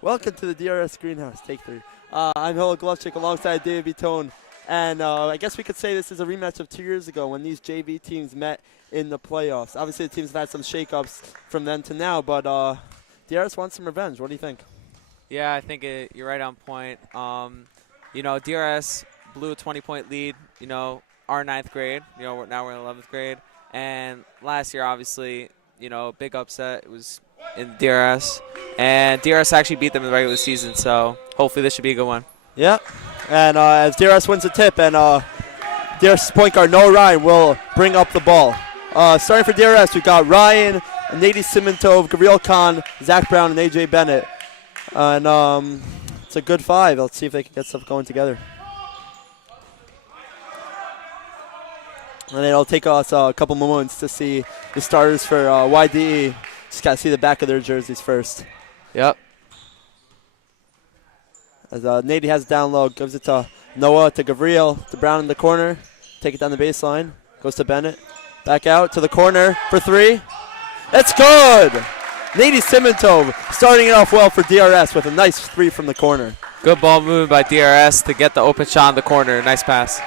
Welcome to the DRS Greenhouse, take 3. I'm Hilla Glovchik alongside David Bitone. And I guess we could say this is a rematch of 2 years ago when these JV teams met in the playoffs. Obviously, the teams have had some shakeups from then to now, but DRS wants some revenge. What do you think? Yeah, I think you're right on point. DRS blew a 20-point lead, our 9th grade. Now we're in 11th grade. And last year, obviously, big upset. It was in DRS. And DRS actually beat them in the regular season, so hopefully this should be a good one. Yeah. And as DRS wins the tip, and DRS point guard Noah Ryan will bring up the ball. Starting for DRS, we've got Ryan, Nady Simintov, Gabriel Khan, Zach Brown, and AJ Bennett. And it's a good 5. Let's see if they can get stuff going together. And it'll take us a couple moments to see the starters for YDE. Just got to see the back of their jerseys first. Yep. As Nady has it down low, gives it to Noah, to Gabriel, to Brown in the corner. Take it down the baseline. Goes to Bennett. Back out to the corner for 3. It's good! Nady Simintov starting it off well for DRS with a nice 3 from the corner. Good ball movement by DRS to get the open shot in the corner. Nice pass.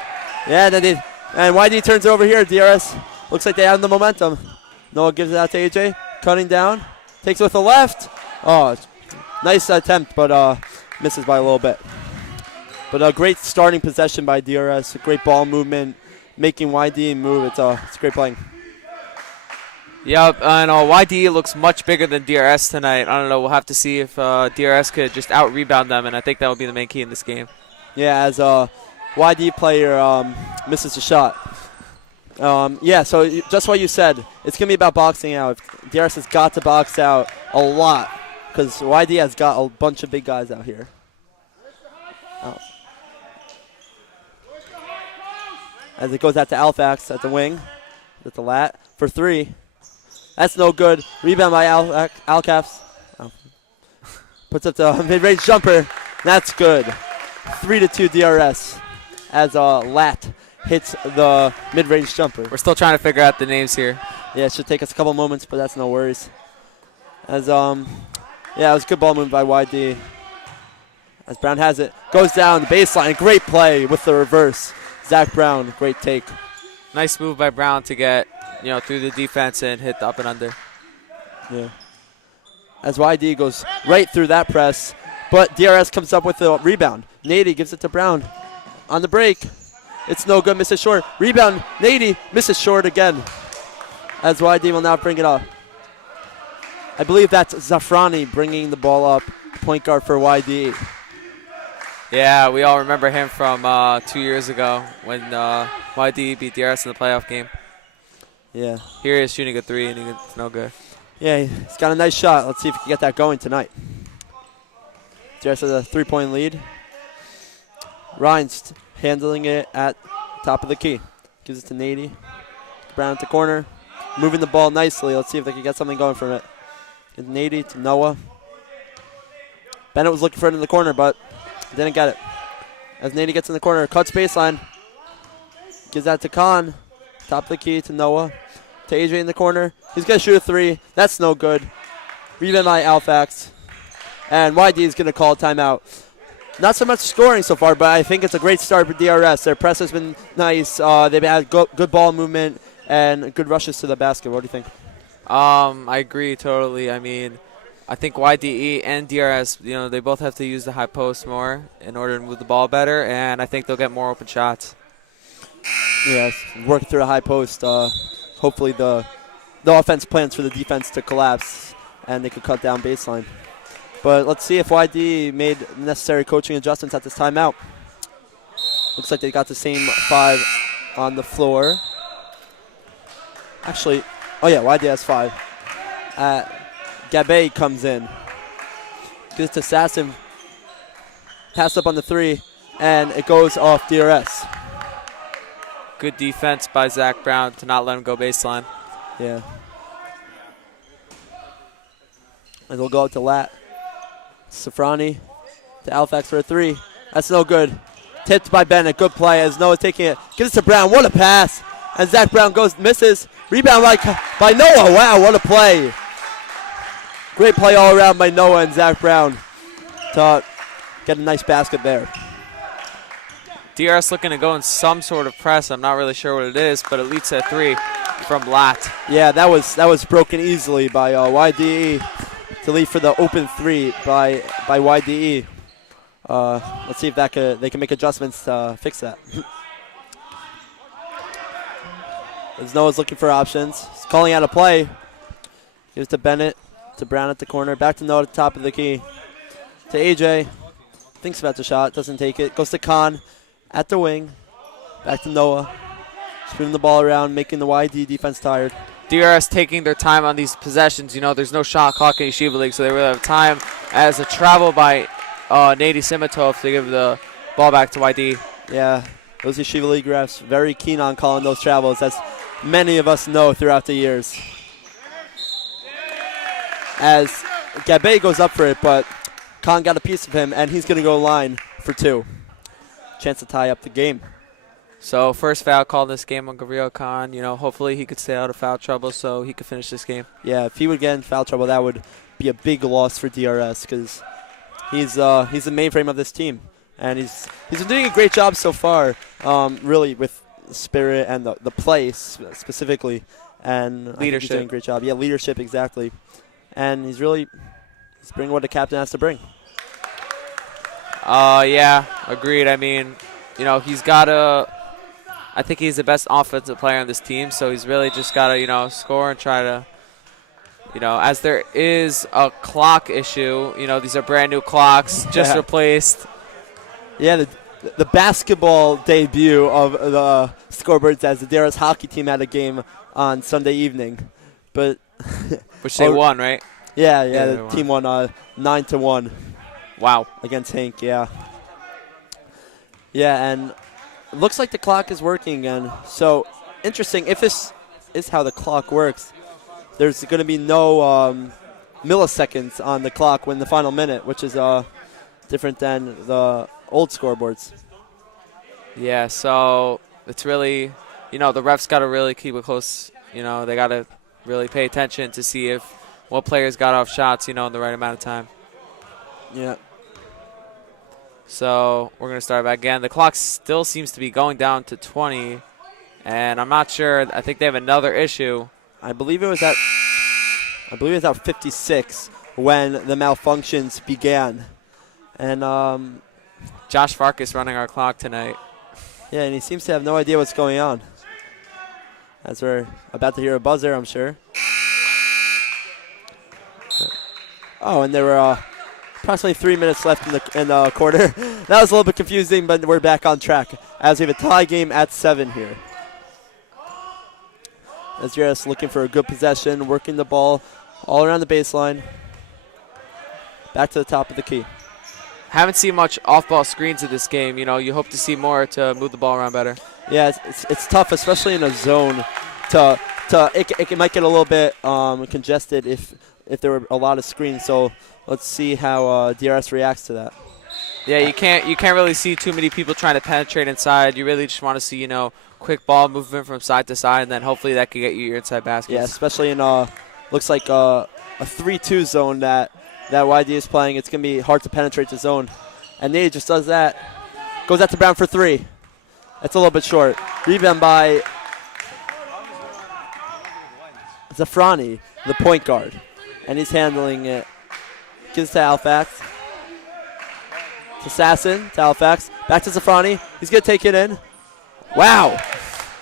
Yeah, they did. And YD turns it over here. DRS looks like they have the momentum. Noah gives it out to AJ. Cutting down. Takes it with the left. Oh, nice attempt, but misses by a little bit. But a great starting possession by DRS. A great ball movement, making YD move. It's great playing. Yep, and YDE looks much bigger than DRS tonight. I don't know. We'll have to see if DRS could just out-rebound them, and I think that would be the main key in this game. Yeah, as a YDE player misses a shot. Yeah, so just what you said, it's going to be about boxing out. DRS has got to box out a lot because YDE has got a bunch of big guys out here. Oh. As it goes out to Alfax at the wing, at the lat for 3. That's no good. Rebound by Alcaps. Oh. Puts up the mid-range jumper. That's good. 3-2 DRS as Lat hits the mid-range jumper. We're still trying to figure out the names here. Yeah, it should take us a couple moments, but that's no worries. As yeah, it was a good ball movement by YD. As Brown has it, goes down the baseline. Great play with the reverse. Zach Brown, great take. Nice move by Brown to get through the defense and hit the up and under. Yeah. As YD goes right through that press, but DRS comes up with the rebound. Nady gives it to Brown on the break. It's no good, misses short. Rebound, Nady misses short again. As YD will now bring it up. I believe that's Zafrani bringing the ball up, point guard for YD. Yeah, we all remember him from 2 years ago when YD beat DRS in the playoff game. Yeah. Here he is shooting a 3, and it's no good. Yeah, he's got a nice shot. Let's see if he can get that going tonight. DRS has a 3-point lead. Ryan's handling it at top of the key. Gives it to Nady. Brown at the corner. Moving the ball nicely. Let's see if they can get something going from it. It's Nady to Noah. Bennett was looking for it in the corner, but didn't get it. As Nady gets in the corner, cuts baseline. Gives that to Khan. Top of the key to Noah. To AJ in the corner. He's going to shoot a 3. That's no good. Rebound by Alfax. And YD is going to call a timeout. Not so much scoring so far, but I think it's a great start for DRS. Their press has been nice. They've had good ball movement and good rushes to the basket. What do you think? I agree totally. I mean, I think YDE and DRS, they both have to use the high post more in order to move the ball better, and I think they'll get more open shots. Yes, working through the high post. Hopefully the offense plans for the defense to collapse and they could cut down baseline. But let's see if YD made necessary coaching adjustments at this timeout. Looks like they got the same 5 on the floor. Actually, oh yeah, YD has 5. Gabe comes in. Gives it to Sasson. Pass up on the 3, and it goes off DRS. Good defense by Zach Brown to not let him go baseline. Yeah. And they'll go up to Lat. Safrani to Alfax for a 3. That's no good. Tipped by Bennett. Good play as Noah's taking it. Gives it to Brown. What a pass. And Zach Brown misses. Rebound by Noah. Wow, what a play. Great play all around by Noah and Zach Brown to get a nice basket there. DRS looking to go in some sort of press. I'm not really sure what it is, but it leads to a 3 from Lat. Yeah, that was broken easily by YDE to lead for the open 3 by YDE. Let's see if they can make adjustments to fix that. As Noah's looking for options. He's calling out a play. Gives to Bennett, to Brown at the corner. Back to Noah at the top of the key. To AJ. Thinks about the shot, doesn't take it. Goes to Khan at the wing. Back to Noah. Just moving the ball around, making the YD defense tired. DRS taking their time on these possessions. You know, there's no shot clock in Yeshiva League, so they really have time as a travel by Nady Simatov to give the ball back to YD. Yeah, those Yeshiva League refs very keen on calling those travels, as many of us know throughout the years. As Gabe goes up for it, but Khan got a piece of him, and he's going to go line for 2. Chance to tie up the game. So first foul call in this game on Gabriel Khan. You know, hopefully he could stay out of foul trouble so he could finish this game. Yeah, if he would get in foul trouble, that would be a big loss for DRS, because he's the mainframe of this team, and he's been doing a great job so far. Really with spirit and the play specifically, and Leadership. I think he's doing a great job. Yeah, leadership exactly, and he's bringing what a captain has to bring. Yeah, agreed. I mean, you know, I think he's the best offensive player on this team, so he's really just got to, you know, score and try to, you know, as there is a clock issue, you know, these are brand new clocks just replaced. Yeah, the basketball debut of the scoreboards as the DRS hockey team had a game on Sunday evening, but which they won, right? Yeah, the team won 9-1. Wow. Against Hank, yeah. Yeah, and it looks like the clock is working again. So, interesting. If this is how the clock works, there's going to be no milliseconds on the clock when the final minute, which is different than the old scoreboards. Yeah, so it's really, you know, the refs got to really keep it close. You know, they got to really pay attention to see what players got off shots, you know, in the right amount of time. Yeah. So we're going to start back again. The clock still seems to be going down to 20, and I'm not sure. I think they have another issue. I believe it was at 56 when the malfunctions began. And Josh Farkas running our clock tonight. Yeah, and he seems to have no idea what's going on. As we're about to hear a buzzer, I'm sure. Oh, and there were approximately 3 minutes left in the quarter. That was a little bit confusing, but we're back on track as we have a tie game at 7 here. As you're just looking for a good possession, working the ball all around the baseline. Back to the top of the key. Haven't seen much off-ball screens in this game. You know, you hope to see more to move the ball around better. Yeah, it's tough, especially in a zone. It might get a little bit congested if there were a lot of screens. So let's see how DRS reacts to that. Yeah, you can't really see too many people trying to penetrate inside. You really just want to see, you know, quick ball movement from side to side, and then hopefully that can get you your inside baskets. Yeah, especially in looks like a 3-2 zone that YD is playing. It's going to be hard to penetrate the zone. And Nate just does that. Goes out to Brown for 3. That's a little bit short. Rebound by Zafrani, the point guard. And he's handling it. Gives to Alfax. To Sasson, to Alfax. Back to Zafrani. He's going to take it in. Wow.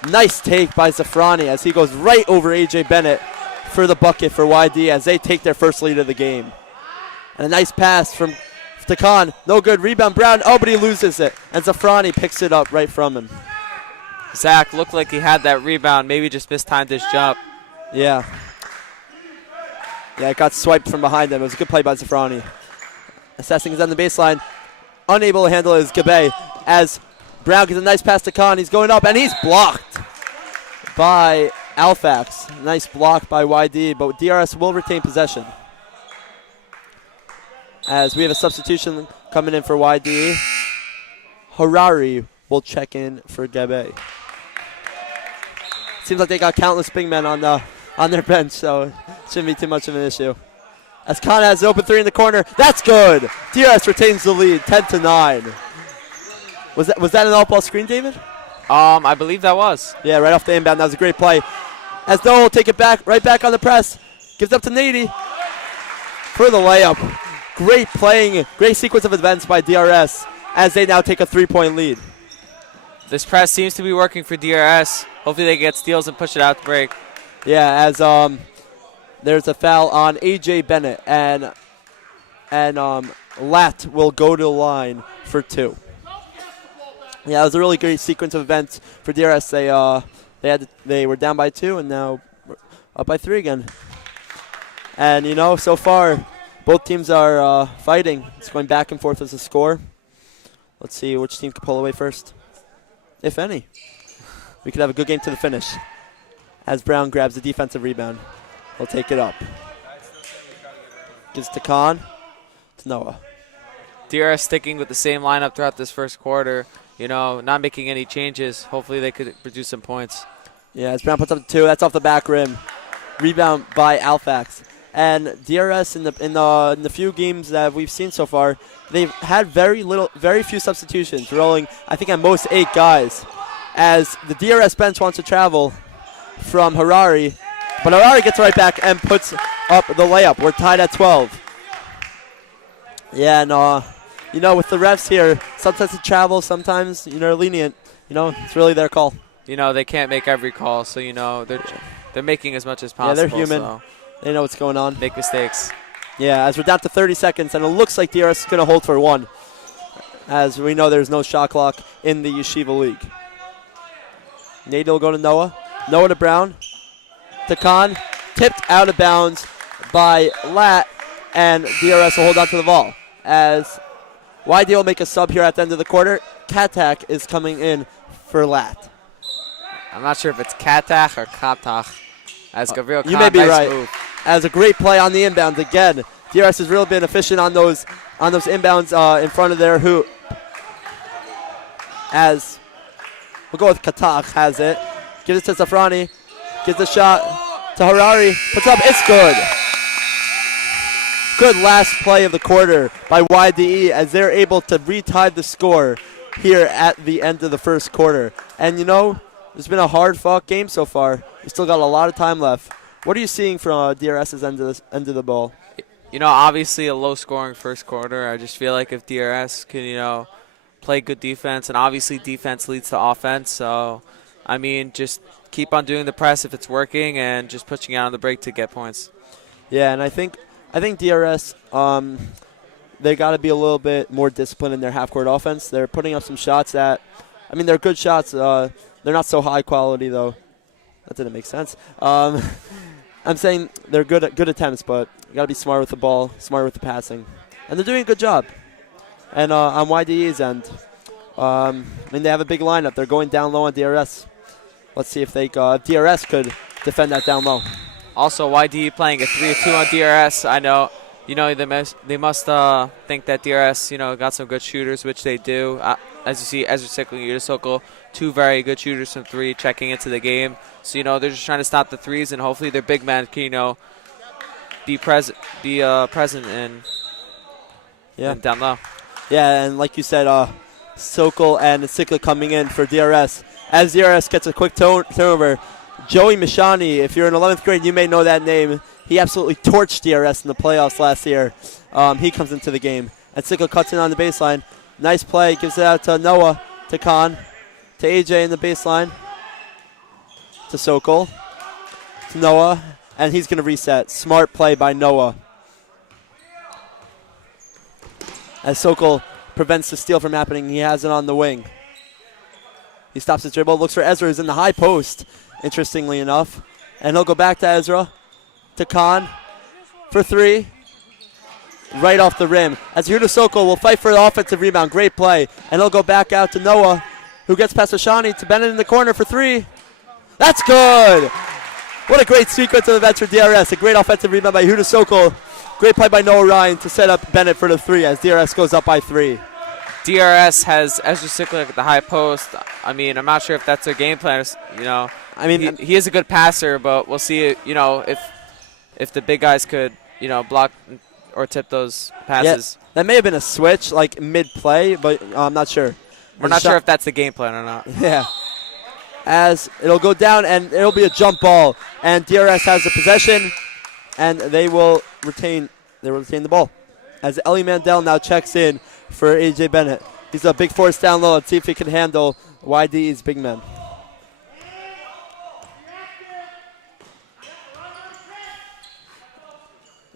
Nice take by Zafrani as he goes right over A.J. Bennett for the bucket for YD as they take their first lead of the game. And a nice pass from Khan. No good. Rebound Brown. Oh, but he loses it. And Zafrani picks it up right from him. Zach looked like he had that rebound. Maybe just mistimed his jump. Yeah. Yeah, it got swiped from behind him. It was a good play by Zafrani. Assessing is on the baseline. Unable to handle his Gabe as Brown gets a nice pass to Khan. He's going up, and he's blocked by Alfax. Nice block by YD, but DRS will retain possession. As we have a substitution coming in for YD. Harari will check in for Gabe. Seems like they got countless big men on their bench, so it shouldn't be too much of an issue. As Khan has an open three in the corner. That's good. DRS retains the lead, 10-9. Was that an all-ball screen, David? I believe that was. Yeah, right off the inbound. That was a great play. As Noah will take it back, right back on the press. Gives up to Nady for the layup. Great playing, great sequence of events by DRS as they now take a 3-point lead. This press seems to be working for DRS. Hopefully they get steals and push it out the break. Yeah, as there's a foul on AJ Bennett, and Lat will go to the line for 2. Yeah, it was a really great sequence of events for DRS. They were down by 2 and now up by 3 again. And so far both teams are fighting. It's going back and forth as a score. Let's see which team can pull away first, if any. We could have a good game to the finish. As Brown grabs the defensive rebound, he'll take it up. Gives to Khan, to Noah. DRS sticking with the same lineup throughout this first quarter. Not making any changes. Hopefully they could produce some points. Yeah, as Brown puts up 2, that's off the back rim. Rebound by Alfax. And DRS in the few games that we've seen so far, they've had very few substitutions, rolling I think at most 8 guys. As the DRS bench wants to travel from Harari, but Harari gets right back and puts up the layup. We're tied at 12. Yeah, and with the refs here, sometimes they travel, sometimes they're lenient. It's really their call. They can't make every call, so they're making as much as possible. Yeah, they're human. So they know what's going on. make mistakes. Yeah, as we're down to 30 seconds, and it looks like DRS is going to hold for 1. As we know, there's no shot clock in the Yeshiva League. Nady will go to Noah. Noah to Brown. To Khan. Tipped out of bounds by Lat, and DRS will hold on to the ball. As YDE will make a sub here at the end of the quarter. Katak is coming in for Lat. I'm not sure if it's Katach or Katach. As Gabriel Khan, you may be nice right. move. As a great play on the inbounds again. DRS has really been efficient on those inbounds in front of their hoop. As we'll go with Katach, has it. Gives it to Safrani. Gives the shot to Harari. Puts up. It's good. Good last play of the quarter by YDE as they're able to retie the score here at the end of the first quarter. And there's been a hard-fought game so far. We still got a lot of time left. What are you seeing from DRS's end of the ball? Obviously a low-scoring first quarter. I just feel like if DRS can, play good defense, and obviously defense leads to offense. So, just keep on doing the press if it's working and just pushing out on the break to get points. Yeah, and I think DRS, they got to be a little bit more disciplined in their half-court offense. They're putting up some shots that, they're good shots. They're not so high quality, though. That didn't make sense. I'm saying they're good attempts, but you got to be smart with the ball, smart with the passing. And they're doing a good job. And on YDE's end, they have a big lineup. They're going down low on DRS. Let's see if DRS could defend that down low. Also, YDE playing a 3-2 on DRS. I know, they must think that DRS, got some good shooters, which they do. As you see, Ezra Sickling and Yuta Sokol, 2 very good shooters from 3 checking into the game. So, they're just trying to stop the threes, and hopefully their big man can, be present and down low. Yeah, and like you said, Sokol and Sickling coming in for DRS. As DRS gets a quick turnover, Joey Mishani, if you're in 11th grade, you may know that name. He absolutely torched DRS in the playoffs last year. He comes into the game. And Sickle cuts in on the baseline. Nice play. Gives it out to Noah, to Khan, to AJ in the baseline, to Sokol, to Noah, and he's going to reset. Smart play by Noah. As Sokol prevents the steal from happening, he has it on the wing. He stops his dribble, looks for Ezra, who's in the high post, interestingly enough. And he'll go back to Ezra, to Khan, for 3. Right off the rim. As Yuta Sokol will fight for the offensive rebound. Great play. And he'll go back out to Noah, who gets past Oshani to Bennett in the corner for 3. That's good. What a great sequence of events for DRS. A great offensive rebound by Yuta Sokol. Great play by Noah Ryan to set up Bennett for the 3 as DRS goes up by 3. DRS has Ezra Sickling at the high post. I'm not sure if that's their game plan. He is a good passer, but we'll see, if the big guys could, block or tip those passes. Yeah, that may have been a switch, like mid-play, but I'm not sure. We're not sure if that's the game plan or not. Yeah. As it'll go down, and it'll be a jump ball. And DRS has the possession, and they will retain the ball. As Ellie Mandel now checks in for A.J. Bennett. He's a big force down low. Let's see if he can handle YDE's big men.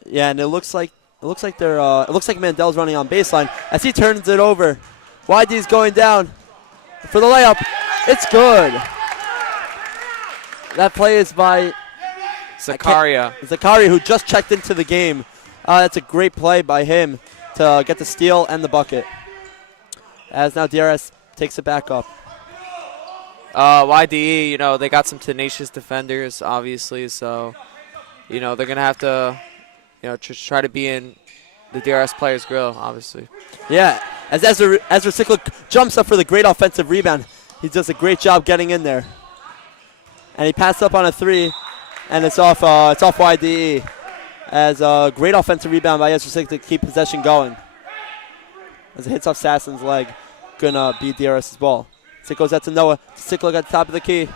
Yeah, and it looks like Mandel's running on baseline as he turns it over. YD's going down for the layup. It's good. That play is by Zakaria, who just checked into the game. That's a great play by him to get the steal and the bucket. As now DRS takes it back up. YDE, they got some tenacious defenders, obviously, so, they're going to have to, try to be in the DRS player's grill, obviously. Yeah, as Ezra Sickler jumps up for the great offensive rebound. He does a great job getting in there. And he passed up on a three, and it's off YDE. As a great offensive rebound by Ezra Sickler to keep possession going. As it hits off Sassen's leg, gonna be DRS's ball. So it goes out to Noah. Sickler at the top of the key.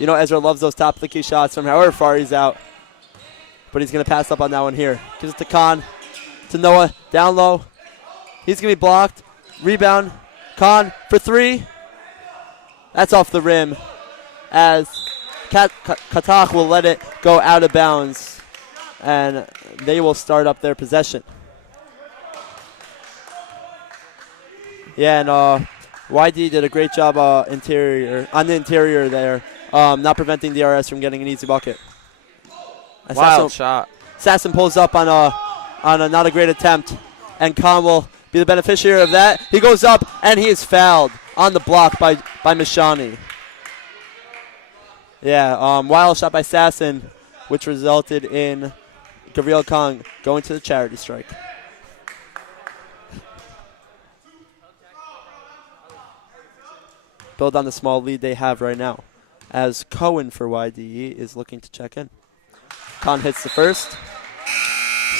Ezra loves those top of the key shots from however far he's out. But he's gonna pass up on that one here. Gives it to Khan. To Noah, down low. He's gonna be blocked. Rebound. Khan for three. That's off the rim. As Katak will let it go out of bounds. And they will start up their possession. Yeah, and YD did a great job on the interior there, not preventing DRS from getting an easy bucket. Wild shot. Sasson pulls up on a not a great attempt, and Khan will be the beneficiary of that. He goes up, and he is fouled on the block by Mishani. Yeah, wild shot by Sasson, which resulted in Gabriel Khan going to the charity strike. Build on the small lead they have right now. As Cohen for YDE is looking to check in. Khan hits the first.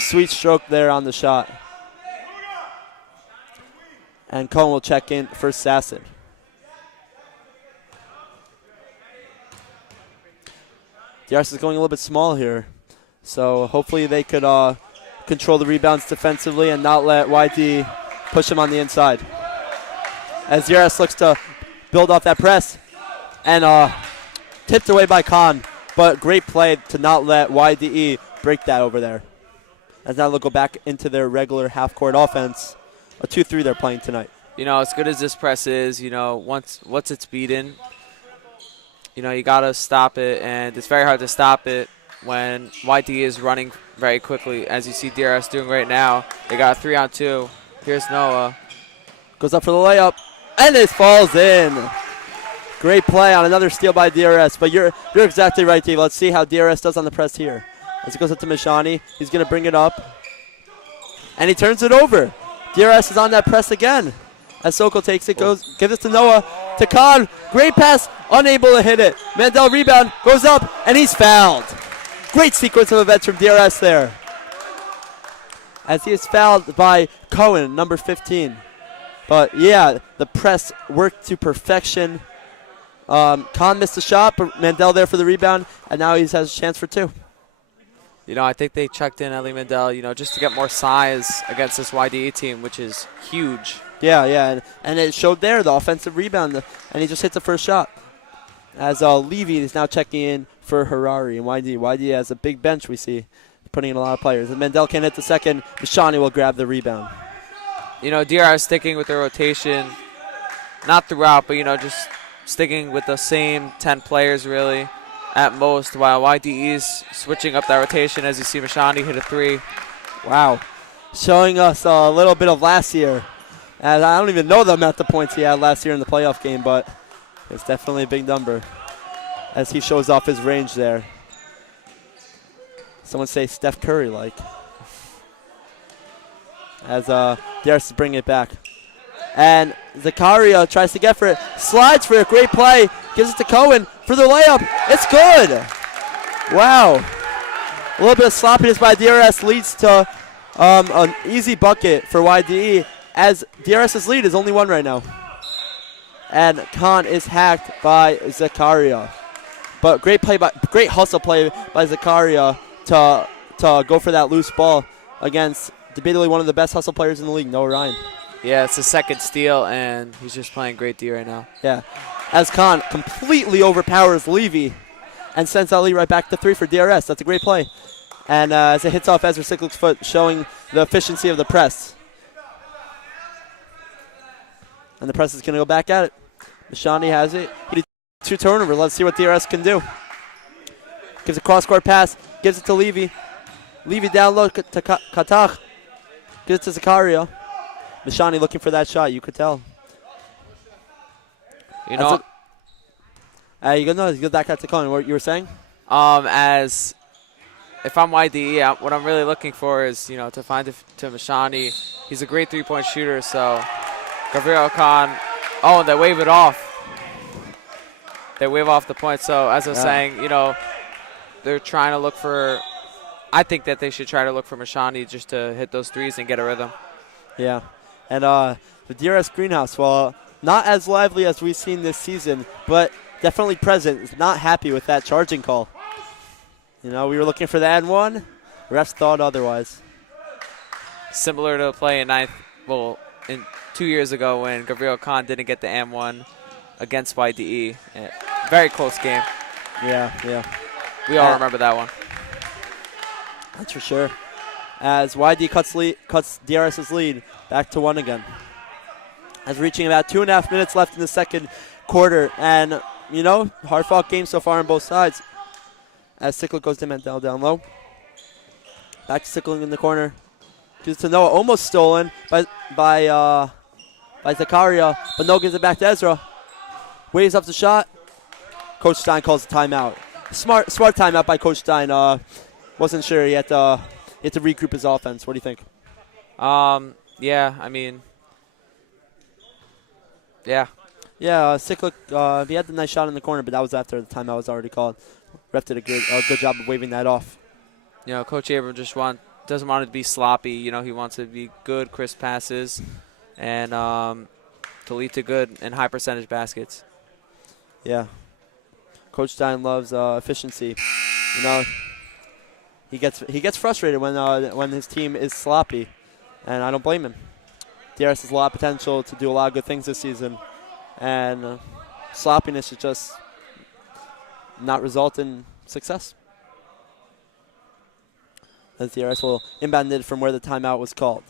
Sweet stroke there on the shot. And Cohen will check in for Sasson. DRS is going a little bit small here. So hopefully they could control the rebounds defensively and not let YD push him on the inside. As DRS looks to build off that press, and tipped away by Khan, but great play to not let YDE break that over there. As now they'll go back into their regular half-court offense, a 2-3 they're playing tonight. As good as this press is, once it's beaten, you got to stop it, and it's very hard to stop it when YDE is running very quickly, as you see DRS doing right now. They got a 3-on-2. Here's Noah. Goes up for the layup. And it falls in. Great play on another steal by DRS. But you're exactly right, Dave. Let's see how DRS does on the press here. As it goes up to Mishani. He's going to bring it up. And he turns it over. DRS is on that press again. As Sokol takes it, gives it to Noah. To Khan. Great pass. Unable to hit it. Mandel rebound. Goes up. And he's fouled. Great sequence of events from DRS there. As he is fouled by Cohen, number 15. But, yeah, the press worked to perfection. Khan missed the shot, but Mandel there for the rebound, and now he has a chance for two. I think they checked in Ellie Mandel, just to get more size against this YDE team, which is huge. Yeah, and it showed there, the offensive rebound, and he just hits the first shot. As Levy is now checking in for Harari and YD. YD has a big bench, we see, putting in a lot of players. And Mandel can't hit the second. Mishani will grab the rebound. DRS sticking with the rotation, not throughout, but, just sticking with the same 10 players, really, at most, while YDE is switching up that rotation. As you see, Mishani hit a three. Wow. Showing us a little bit of last year. And I don't even know the amount of points he had last year in the playoff game, but it's definitely a big number as he shows off his range there. Someone say Steph Curry-like. As DRS is bringing it back. And Zakaria tries to get for it. Slides for a great play. Gives it to Cohen for the layup. It's good. Wow. A little bit of sloppiness by DRS leads to an easy bucket for YDE, as DRS's lead is only 1 right now. And Khan is hacked by Zakaria. But great hustle play by Zakaria to go for that loose ball against debatably one of the best hustle players in the league, Noah Ryan. Yeah, it's a second steal, and he's just playing great D right now. Yeah, as Khan completely overpowers Levy and sends that lead right back to 3 for DRS. That's a great play. And as it hits off Ezra Sicklick's foot, showing the efficiency of the press. And the press is going to go back at it. Mashani has it. He did 2 turnovers. Let's see what DRS can do. Gives a cross-court pass. Gives it to Levy. Levy down low to Katach. Gives it to Zakaria. Mashani looking for that shot. You could tell. You know, you get back at the corner. What you were saying? As if I'm YDE, what I'm really looking for is, to find to Mashani. He's a great 3-point shooter, so Gabriel Khan. Oh, and they wave it off. They wave off the point. So as I was saying, they're trying to look for. I think that they should try to look for Mashani just to hit those threes and get a rhythm. Yeah, and the DRS greenhouse, well, not as lively as we've seen this season, but definitely present. Is not happy with that charging call. We were looking for the and 1. Refs thought otherwise. Similar to play in 2 years ago when Gabriel Khan didn't get the and 1 against YDE. Very close game. Yeah. We all remember that one. That's for sure. As YD cuts DRS's lead back to 1 again. As reaching about 2.5 minutes left in the second quarter. And, hard-fought game so far on both sides. As Sicklick goes to Mandel down low. Back to Sicklick in the corner. Gives to Noah, almost stolen by Zakaria, but Noah gives it back to Ezra. Waves up the shot. Coach Stein calls a timeout. Smart timeout by Coach Stein. Wasn't sure. He had to regroup his offense. What do you think? Yeah, I mean, yeah. Yeah, Sicklick, he had the nice shot in the corner, but that was after the timeout was already called. Ref did a good job of waving that off. Coach Abram just doesn't want it to be sloppy. He wants it to be good, crisp passes, and to lead to good and high percentage baskets. Yeah. Coach Stein loves efficiency. He gets frustrated when his team is sloppy, and I don't blame him. DRS has a lot of potential to do a lot of good things this season, and sloppiness should just not result in success. As DRS will inbound it from where the timeout was called.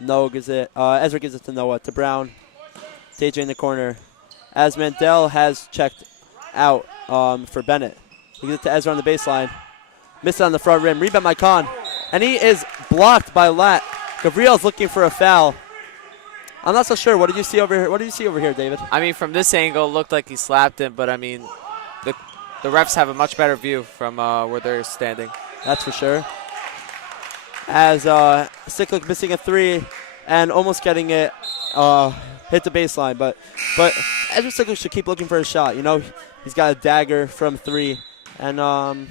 Noah gives it. Ezra gives it to Noah, to Brown. TJ in the corner. As Mandel has checked out for Bennett. He gives it to Ezra on the baseline. Missed it on the front rim. Rebound by Khan. And he is blocked by Lat. Gabriel's looking for a foul. I'm not so sure. What did you see over here? What did you see over here, David? I mean, from this angle, it looked like he slapped him, but I mean, the refs have a much better view from where they're standing. That's for sure. As Sicklick missing a 3 and almost getting it hit the baseline, but Ezra Sicklick should keep looking for a shot. He's got a dagger from 3, and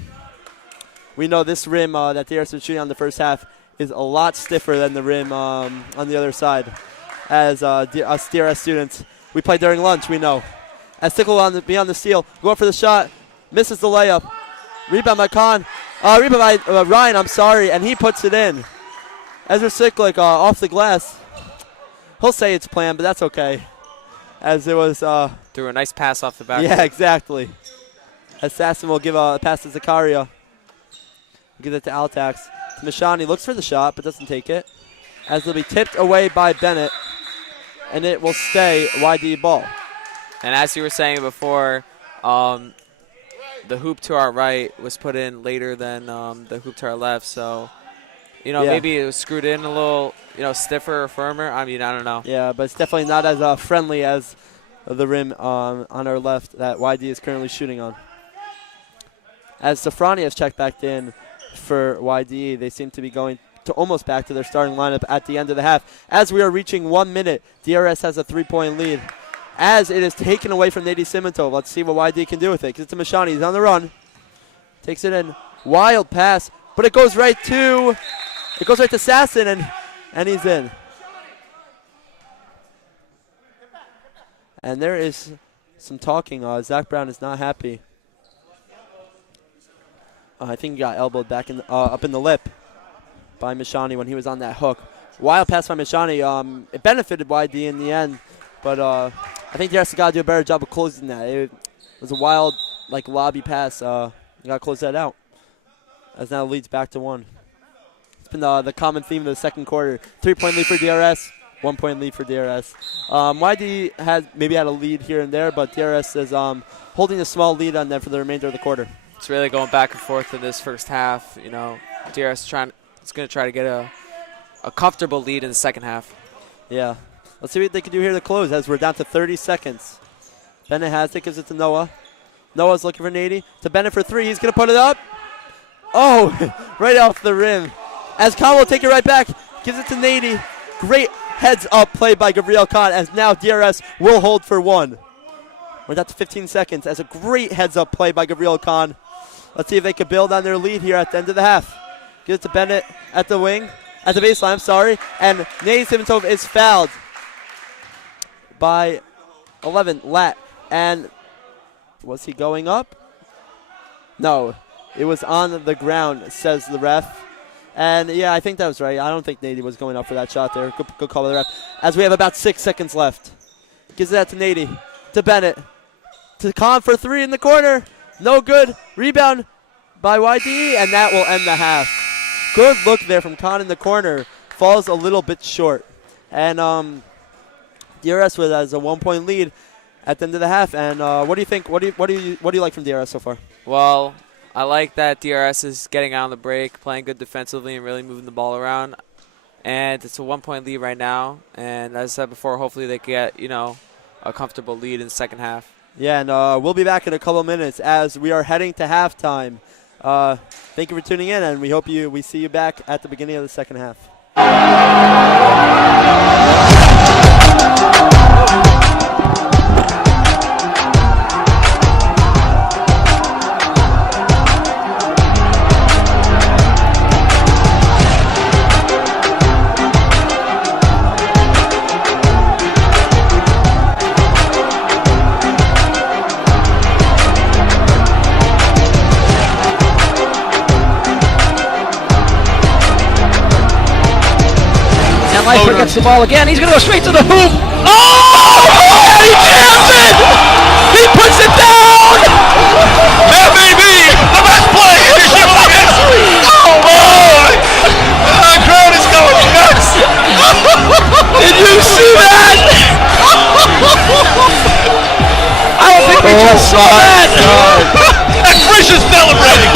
we know this rim that DRS was shooting on the first half is a lot stiffer than the rim on the other side. As us DRS students, we play during lunch, we know. As Sicklick will be on the steal, go up for the shot, misses the layup. Rebound by Khan. Rebound by Ryan, I'm sorry, and he puts it in. Ezra Sicklick off the glass. He'll say it's planned, but that's okay. As it was... threw a nice pass off the back. Yeah, exactly. As Sasson will give a pass to Zakaria. Give it to Altax. To Mashani, looks for the shot, but doesn't take it. As it'll be tipped away by Bennett, and it will stay YD ball. And as you were saying before, the hoop to our right was put in later than the hoop to our left, so maybe it was screwed in a little, stiffer or firmer. I mean, I don't know. Yeah, but it's definitely not as friendly as the rim on our left that YD is currently shooting on. As Safrani has checked back in for YD, they seem to be going to almost back to their starting lineup at the end of the half. As we are reaching 1 minute, DRS has a 3-point lead. As it is taken away from Nady Simantov. Let's see what YD can do with it. Gives it to Mashani. He's on the run. Takes it in. Wild pass, but it goes right to Sasson, and he's in. And there is some talking. Zach Brown is not happy. I think he got elbowed back up in the lip by Mishani when he was on that hook. Wild pass by Mishani. It benefited YD in the end, but I think DRS got to do a better job of closing that. It was a wild, lobby pass. You got to close that out. As now leads back to 1. It's been the common theme of the second quarter. 3-point lead for DRS. 1-point lead for DRS. YD has maybe had a lead here and there, but DRS is holding a small lead on them for the remainder of the quarter. It's really going back and forth in this first half. DRS is going to try to get a comfortable lead in the second half. Yeah. Let's see what they can do here to close as we're down to 30 seconds. Bennett has it, gives it to Noah. Noah's looking for Nady. To Bennett for 3. He's going to put it up. Oh, right off the rim. As Khan will take it right back. Gives it to Nady. Great heads-up play by Gabriel Khan as now DRS will hold for 1. We're down to 15 seconds as a great heads-up play by Gabriel Khan. Let's see if they can build on their lead here at the end of the half. Give it to Bennett at the wing. At the baseline, I'm sorry. And Nady Simintov is fouled by 11, Lat. And was he going up? No. It was on the ground, says the ref. And, yeah, I think that was right. I don't think Nady was going up for that shot there. Good call by the ref. As we have about 6 seconds left. Gives that to Nady. To Bennett. To Khan for 3 in the corner. No good. Rebound by YDE, and that will end the half. Good look there from Khan in the corner. Falls a little bit short. And DRS has a 1-point lead at the end of the half. And what do you think? What do you like from DRS so far? Well, I like that DRS is getting out on the break, playing good defensively, and really moving the ball around. And it's a 1-point lead right now. And as I said before, hopefully they get a comfortable lead in the second half. Yeah, and we'll be back in a couple minutes as we are heading to halftime. Thank you for tuning in, and we see you back at the beginning of the second half. Leifer gets the ball again. He's going to go straight to the hoop. Oh! And he jams it! He puts it down! That may be the best play in Yeshiva history! Oh boy! The crowd is going nuts! Did you see that? I don't think we just saw that! And Frisch is celebrating!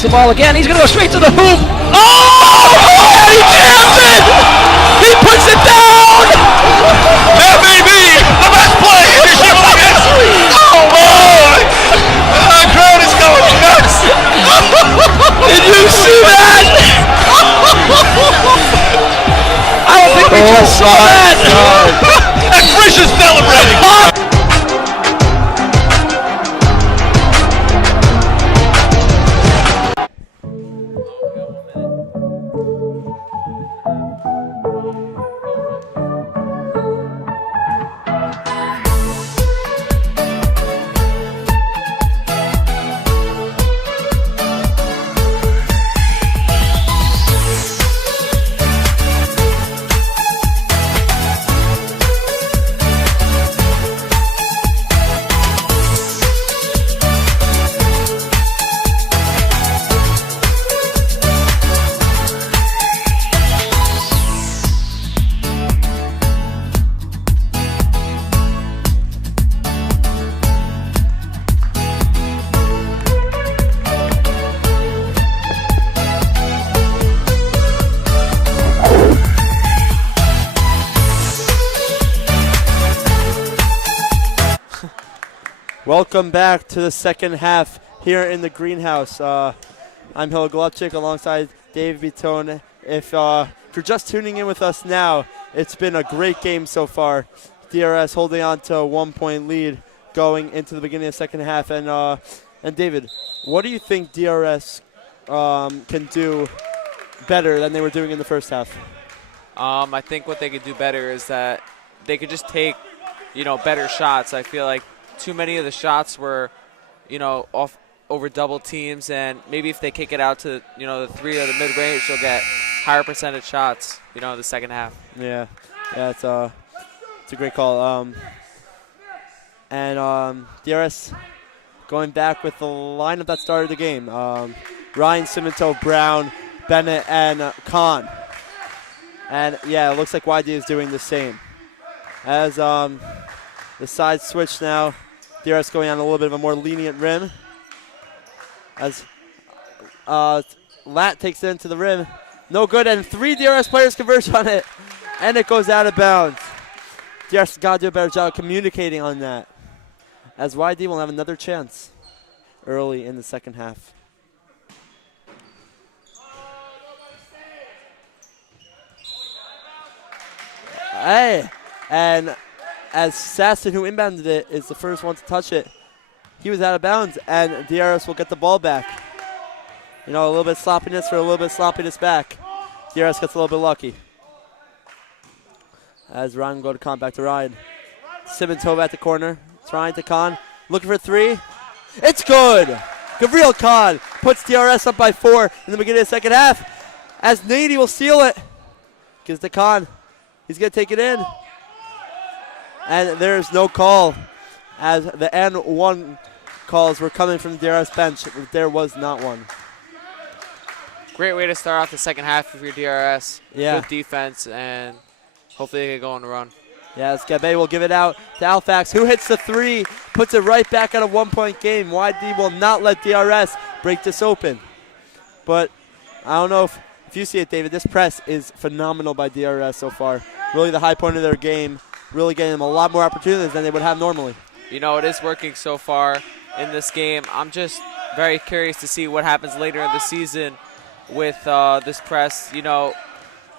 gets the ball again. He's going to go straight to the hoop. Oh! And he jams it! He puts it down! That may be the best play in Yeshiva history. Oh boy! The crowd is going nuts. Did you see that? I don't think we just saw that. And Frisch is celebrating. Welcome back to the second half here in the greenhouse. I'm Hill Glupchik alongside Dave Bitone. If you're just tuning in with us now, it's been a great game so far. DRS holding on to a 1-point lead going into the beginning of the second half. And David, what do you think DRS can do better than they were doing in the first half? I think what they could do better is that they could just take, better shots. I feel like too many of the shots were, off over double teams, and maybe if they kick it out to, the three or the mid-range, they'll get higher percentage shots, in the second half. Yeah, it's a great call. DRS going back with the lineup that started the game. Ryan, Simento, Brown, Bennett, and Khan. And yeah, it looks like YDE is doing the same. As the side switch now, DRS going on a little bit of a more lenient rim. As Lat takes it into the rim. No good, and 3 DRS players converge on it. And it goes out of bounds. DRS got to do a better job communicating on that. As YDE will have another chance early in the second half. Hey, and as Sasson, who inbounded it, is the first one to touch it, he was out of bounds, and DRS will get the ball back. A little bit of sloppiness for a little bit of sloppiness back. DRS gets a little bit lucky. As Ryan will go to Khan, back to Ryan. Simintov at the corner. It's Ryan to Khan. Looking for 3. It's good! Gabriel Khan puts DRS up by 4 in the beginning of the second half. As Nady will steal it. Gives to Khan. He's going to take it in. And there's no call, as the N1 calls were coming from the DRS bench. There was not one. Great way to start off the second half of your DRS. Yeah. Good defense, and hopefully they can go on a run. Yes, Gabe will give it out to Alfax, who hits the 3, puts it right back at a 1-point game. YD will not let DRS break this open. But I don't know if you see it, David. This press is phenomenal by DRS so far. Really the high point of their game. Really getting them a lot more opportunities than they would have normally. It is working so far in this game. I'm just very curious to see what happens later in the season with this press.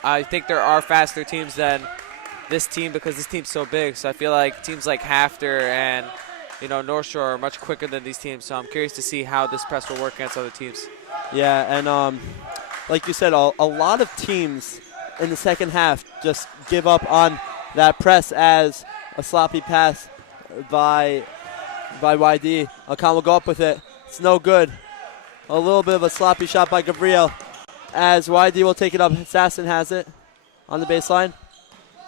I think there are faster teams than this team because this team's so big. So I feel like teams like Hafter and North Shore are much quicker than these teams. So I'm curious to see how this press will work against other teams. Yeah, and like you said, a lot of teams in the second half just give up on that press as a sloppy pass by YD. Khan will go up with it. It's no good. A little bit of a sloppy shot by Gabriel as YD will take it up. Sasson has it on the baseline.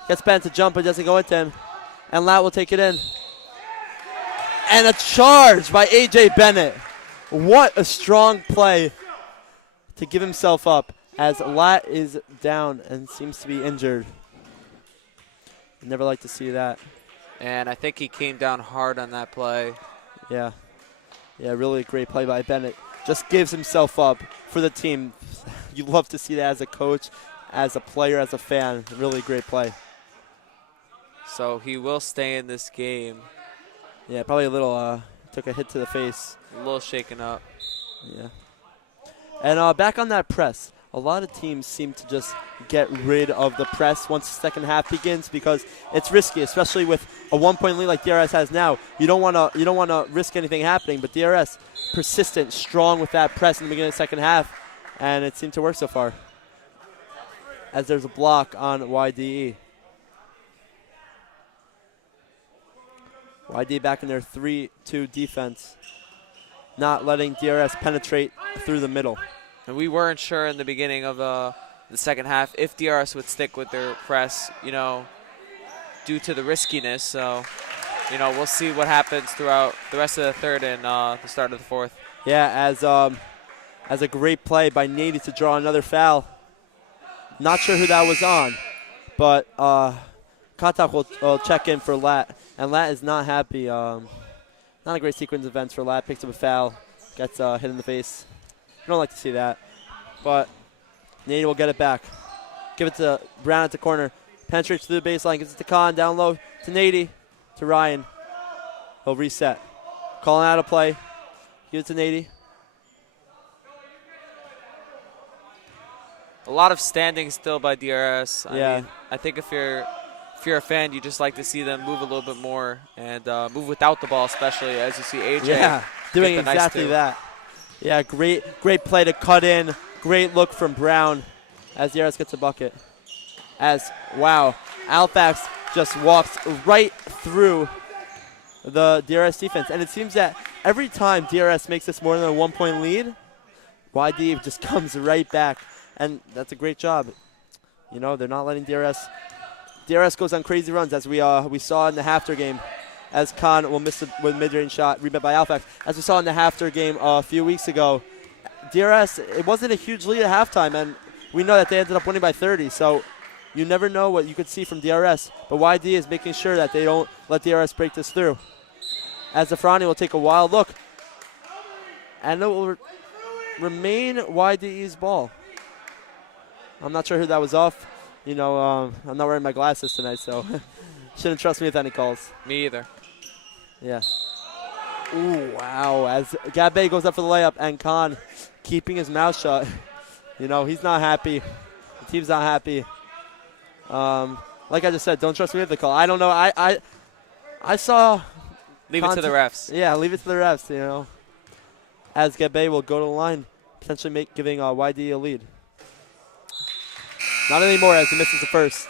Gets bent to jump, but doesn't go into him. And Lat will take it in. And a charge by A.J. Bennett. What a strong play to give himself up as Lat is down and seems to be injured. Never like to see that. And I think he came down hard on that play. Yeah. Yeah, really great play by Bennett. just gives himself up for the team. You love to see that as a coach, as a player, as a fan. Really great play. So he will stay in this game. Yeah, probably a little, took a hit to the face. A little shaken up. Yeah. And back on that press, a lot of teams seem to just get rid of the press once the second half begins because it's risky, especially with a 1-point lead like DRS has now. You don't want to risk anything happening, but DRS persistent, strong with that press in the beginning of the second half, and it seemed to work so far. As there's a block on YDE. YDE back in their 3-2 defense, not letting DRS penetrate through the middle. And we weren't sure in the beginning of the second half if DRS would stick with their press, due to the riskiness. So, we'll see what happens throughout the rest of the third and the start of the fourth. Yeah, as a great play by Nady to draw another foul. Not sure who that was on, but Katak will check in for Lat, and Lat is not happy. Not a great sequence of events for Lat. Picks up a foul, gets hit in the face. You don't like to see that, but Nady will get it back. Give it to Brown at the corner. Penetrates through the baseline, gives it to Khan, down low to Nady, to Ryan. He'll reset. Calling out a play. Give it to Nady. A lot of standing still by DRS. Yeah. I mean, I think if you're a fan, you just like to see them move a little bit more and move without the ball, especially as you see AJ. Yeah, doing exactly that. Yeah, great play to cut in. Great look from Brown as DRS gets a bucket. Wow, Alfax just walks right through the DRS defense. And it seems that every time DRS makes this more than a 1-point lead, YDE just comes right back. And that's a great job. They're not letting DRS. DRS goes on crazy runs, as we saw in the Hafter game, as Khan will miss with mid-range shot, rebound by Alfax. As we saw in the Hafter game a few weeks ago, DRS, it wasn't a huge lead at halftime, and we know that they ended up winning by 30. So you never know what you could see from DRS. But YDE is making sure that they don't let DRS break this through. As Zafrani will take a wild look, and it will remain YDE's ball. I'm not sure who that was off. I'm not wearing my glasses tonight, so shouldn't trust me with any calls. Me either. Yeah. Ooh, wow. As Gabe goes up for the layup, and Khan keeping his mouth shut. He's not happy. The team's not happy. Like I just said, don't trust me with the call. I don't know. I saw. Leave it to the refs. Yeah, leave it to the refs, As Gabe will go to the line, potentially giving YD a lead. Not anymore as he misses the first.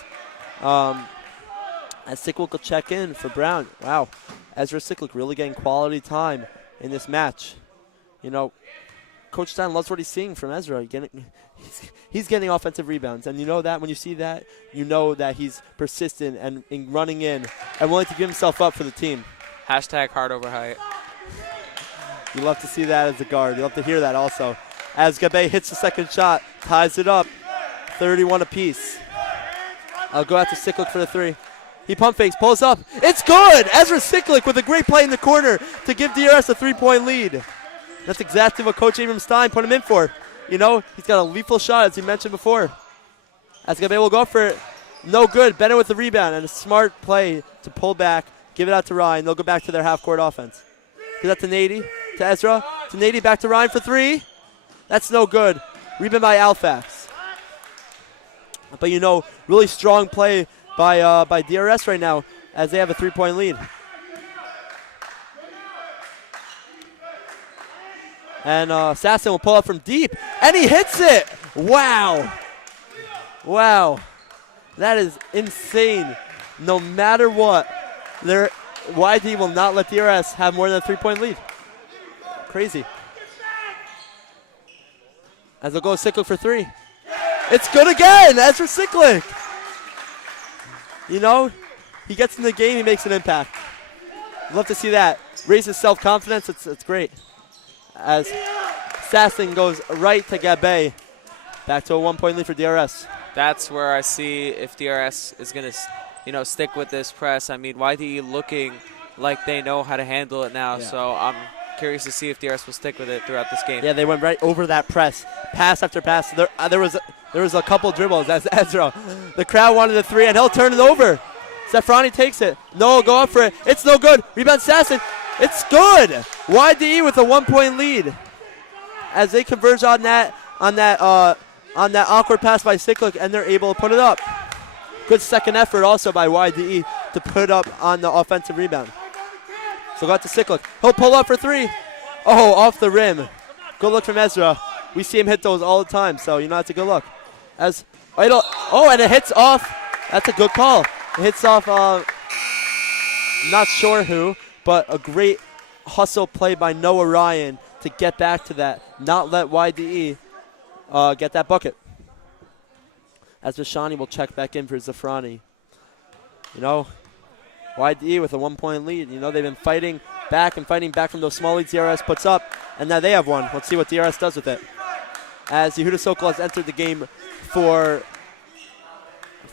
As Sickwick will check in for Brown. Wow. Ezra Sickwick really getting quality time in this match. Coach Stein loves what he's seeing from Ezra. He's getting offensive rebounds. And that when you see that, that he's persistent and running in and willing to give himself up for the team. Hashtag hard over height. You love to see that as a guard. You love to hear that also. As Gabe hits the second shot, ties it up. 31 apiece. I'll go out to Sicklick for the three. He pump fakes, pulls up. It's good! Ezra Sicklick with a great play in the corner to give DRS a 3-point lead. That's exactly what Coach Abram Stein put him in for. He's got a lethal shot, as you mentioned before. As Gabe will go for it. No good. Bennett with the rebound and a smart play to pull back, give it out to Ryan. They'll go back to their half-court offense. Give that to Nady, to Ezra, to Nady, back to Ryan for three. That's no good. Rebound by Alfax. But really strong play by DRS right now as they have a 3-point lead. And Sasson will pull up from deep, and he hits it! Wow. Wow. That is insane. No matter what, YD will not let DRS have more than a 3-point lead. Crazy. As they'll go Sicklick for three. It's good again, Ezra Sicklick. He gets in the game, he makes an impact. Love to see that. Raises self-confidence, it's great. As Sasson goes right to Gabe. Back to a 1-point lead for DRS. That's where I see if DRS is going to, stick with this press. I mean, YDE looking like they know how to handle it now. Yeah. So curious to see if DRS will stick with it throughout this game. Yeah, they went right over that press, pass after pass. There was a couple dribbles as Ezra. The crowd wanted a three, and he'll turn it over. Safrani takes it. No, go up for it. It's no good. Rebound Sasson. It's good. YDE with a 1-point lead as they converge on that awkward pass by Cyclic, and they're able to put it up. Good second effort also by YDE to put up on the offensive rebound. So go out to Cyclic. He'll pull up for three. Oh, off the rim. Good look from Ezra. We see him hit those all the time, so you know that's a good look. As Idol. Oh, and it hits off. That's a good call. It hits off. Not sure who, but a great hustle play by Noah Ryan to get back to that. Not let YDE get that bucket. As Vashani will check back in for Zafrani. You know, YDE with a 1-point lead. You know, they've been fighting back from those small leads DRS puts up, and now they have one. Let's see what DRS does with it. As Yehuda Sokol has entered the game for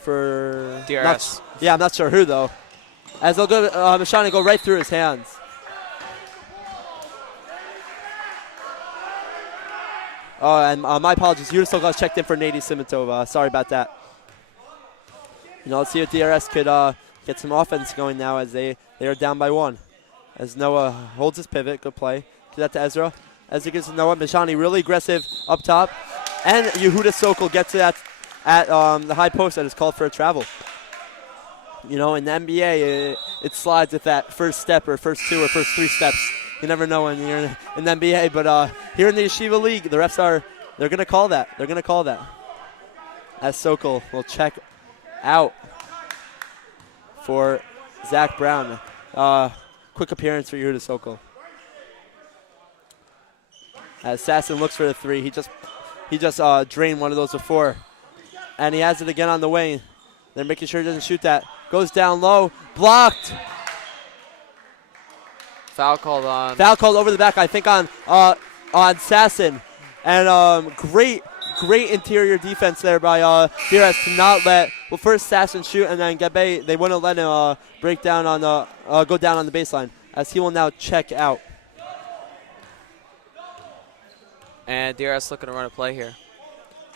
DRS. I'm not sure who, though. As they'll go, Vashani go right through his hands. Oh, and my apologies. Yehuda Sokol has checked in for Nady Simitova. Sorry about that. You know, let's see if DRS could get some offense going now as they are down by one. As Noah holds his pivot. Good play. Give that to Ezra. Ezra gives to Noah. Mishani really aggressive up top. And Yehuda Sokol gets it at the high post that is called for a travel. You know, in the NBA, it slides with that first step or first two or first three steps. You never know when you're in the NBA. But here in the Yeshiva League, the refs they're going to call that. They're going to call that. As Sokol will check out for Zach Brown. Quick appearance for Yehuda Sokol. As Sasson looks for the three, he just drained one of those before, and he has it again on the wing. They're making sure he doesn't shoot that. Goes down low, blocked. Foul called on. Foul called over the back, I think on Sasson, and great interior defense there by DRS to not let first Sasson shoot, and then Gabe they wouldn't let him break down on the go down on the baseline as he will now check out. And DRS looking to run a play here.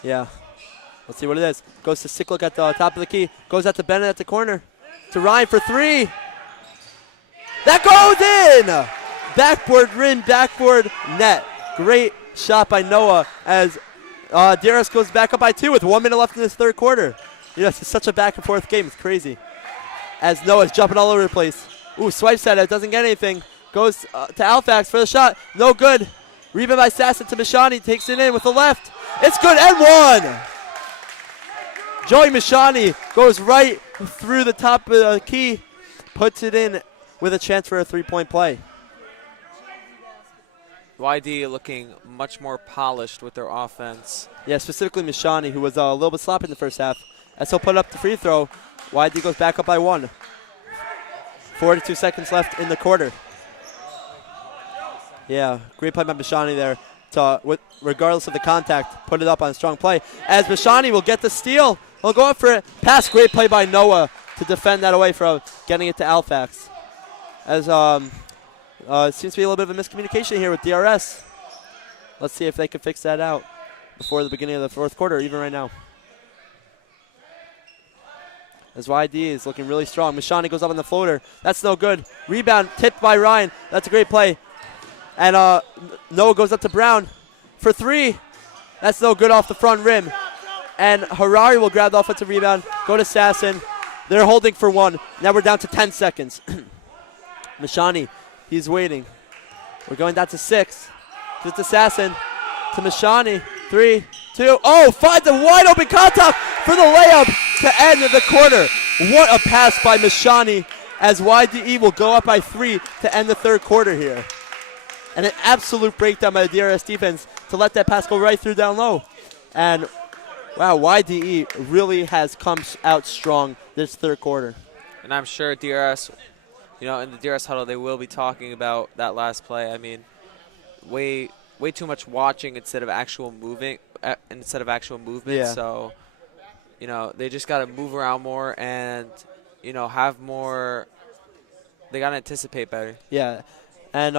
Yeah. Let's see what it is. Goes to Cyclic at the top of the key. Goes out to Bennett at the corner. To Ryan for three. That goes in! Backboard rim, backboard net. Great shot by Noah as DRS goes back up by two with 1 minute left in this third quarter. You know, it's such a back and forth game. It's crazy. As Noah's jumping all over the place. Ooh, swipes at it. Doesn't get anything. Goes to Alfax for the shot. No good. Rebound by Sasson to Mishani. Takes it in with the left. It's good and one! Joey Mishani goes right through the top of the key. Puts it in with a chance for a three-point play. YD looking much more polished with their offense. Yeah, specifically Mishani, who was a little bit sloppy in the first half. As he'll put up the free throw, YD goes back up by one. 42 seconds left in the quarter. Yeah, great play by Mishani there. Regardless of the contact, put it up on a strong play. As Mishani will get the steal. He'll go up for it. Pass, great play by Noah to defend that away from getting it to Alfax. As it seems to be a little bit of a miscommunication here with DRS. Let's see if they can fix that out before the beginning of the fourth quarter, even right now. As YD is looking really strong. Mishani goes up on the floater. That's no good. Rebound tipped by Ryan. That's a great play. And Noah goes up to Brown for three. That's no good off the front rim. And Harari will grab the offensive rebound. Go to Sasson. They're holding for one. Now we're down to 10 seconds. Mishani, he's waiting. We're going down to 6. Just to Sasson. To Mishani. 3, 2. Oh, finds a wide open contact for the layup to end the quarter. What a pass by Mishani as YDE will go up by 3 to end the third quarter here. And an absolute breakdown by the DRS defense to let that pass go right through down low. And wow, YDE really has come out strong this third quarter. And I'm sure DRS, you know, in the DRS huddle, they will be talking about that last play. I mean, way too much watching instead of actual movement. Yeah. So, you know, they just got to move around more and, you know, have more. They got to anticipate better. Yeah, and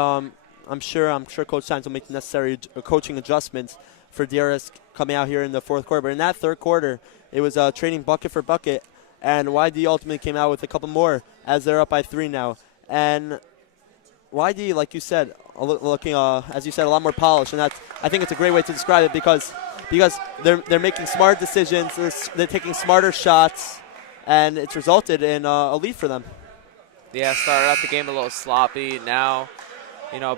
I'm sure Coach Saenz will make the necessary coaching adjustments for DRS coming out here in the fourth quarter. But in that third quarter, it was trading bucket for bucket, and YDE ultimately came out with a couple more as they're up by 3 now. And YDE, like you said, looking as you said, a lot more polished, and I think it's a great way to describe it because they're making smart decisions, they're taking smarter shots, and it's resulted in a lead for them. Yeah, started out the game a little sloppy. Now,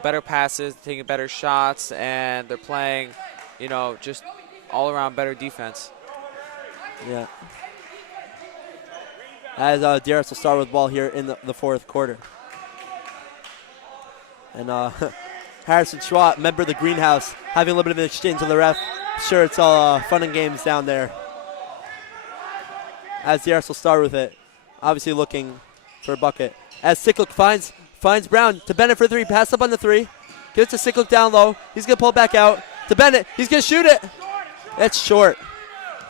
better passes, taking better shots, and they're playing, just all around better defense. Yeah. As DRS will start with the ball here in the fourth quarter. And Harrison Schwab, member of the greenhouse, having a little bit of an exchange with the ref. Sure, it's all fun and games down there. As DRS will start with it, obviously looking for a bucket. As Sicklick finds Brown to Bennett for 3, pass up on the 3. Give it to Sicklick down low. He's going to pull it back out to Bennett. He's going to shoot it. It's short.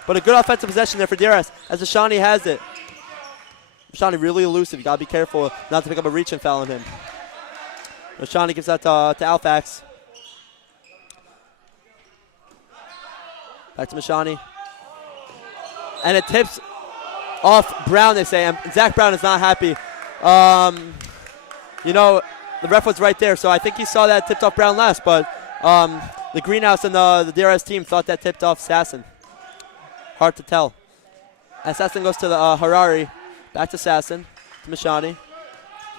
But a good offensive possession there for DRS as Ashani has it. Ashani really elusive. You got to be careful not to pick up a reach and foul on him. Ashani gives that to Alfax. Back to Mashani. And it tips off Brown, they say. And Zach Brown is not happy. The ref was right there, so I think he saw that tipped off Brown last. But the greenhouse and the DRS team thought that tipped off Sasson. Hard to tell. As Sasson goes to the Harari. Back to Sasson. To Mashani.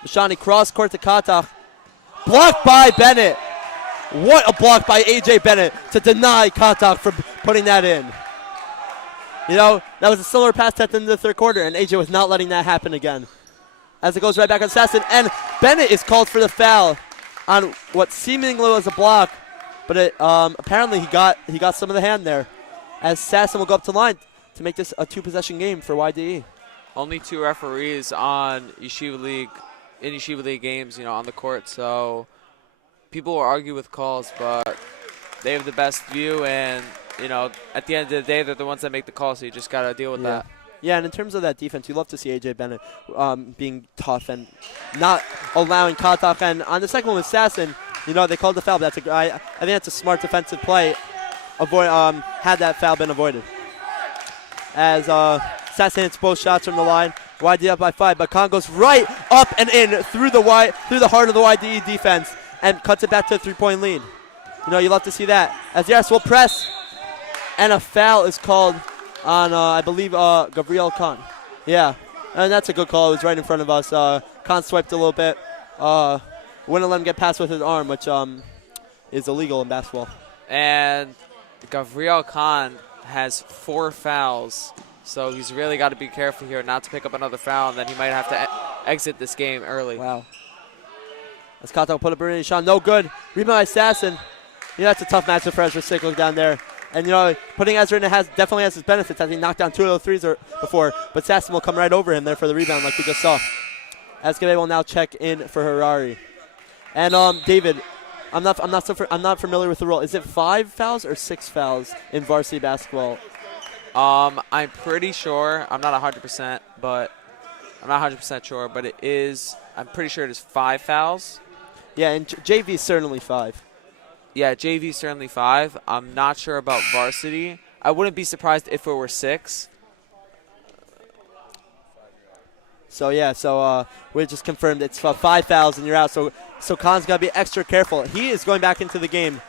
Mashani cross court to Katach. Blocked by Bennett. What a block by A.J. Bennett to deny Katach from putting that in. That was a similar pass at the end of the third quarter, and A.J. was not letting that happen again. As it goes right back on Sasson, and Bennett is called for the foul on what seemingly was a block, but apparently he got some of the hand there. As Sasson will go up to line to make this a 2-possession game for YDE. Only 2 referees on Yeshiva League games, on the court, so people will argue with calls, but they have the best view, and at the end of the day, they're the ones that make the call, so you just got to deal with that. Yeah, and in terms of that defense, you love to see A.J. Bennett being tough and not allowing Katach. And on the second one with Sasson, they called the foul, but I think that's a smart defensive play. Had that foul been avoided. As Sasson hits both shots from the line, YDE up by 5, but Khan goes right up and in through the heart of the YDE defense and cuts it back to a 3-point lead. You love to see that. As DRS will press, and a foul is called on, I believe, Gabriel Khan. Yeah, and that's a good call. It was right in front of us. Khan swiped a little bit. Wouldn't let him get past with his arm, which is illegal in basketball. And Gabriel Khan has 4 fouls, so he's really got to be careful here not to pick up another foul, and then he might have to exit this game early. Wow. As Kato put up a shot, no good. Rebound by Sasson. That's a tough matchup for Ezra Sicklick down there. And, putting Ezra in it definitely has his benefits, as he knocked down 2 of those threes before. But Sasson will come right over him there for the rebound like we just saw. As Gabe will now check in for Harari. And, David, I'm not familiar with the rule. Is it 5 fouls or 6 fouls in varsity basketball? I'm pretty sure. I'm not 100%, but I'm not 100% sure. But it is. I'm pretty sure it is 5 fouls. Yeah, and JV is certainly 5. Yeah, JV is certainly 5. I'm not sure about varsity. I wouldn't be surprised if it were 6. So we just confirmed it's 5 fouls and you're out. So Khan's got to be extra careful. He is going back into the game.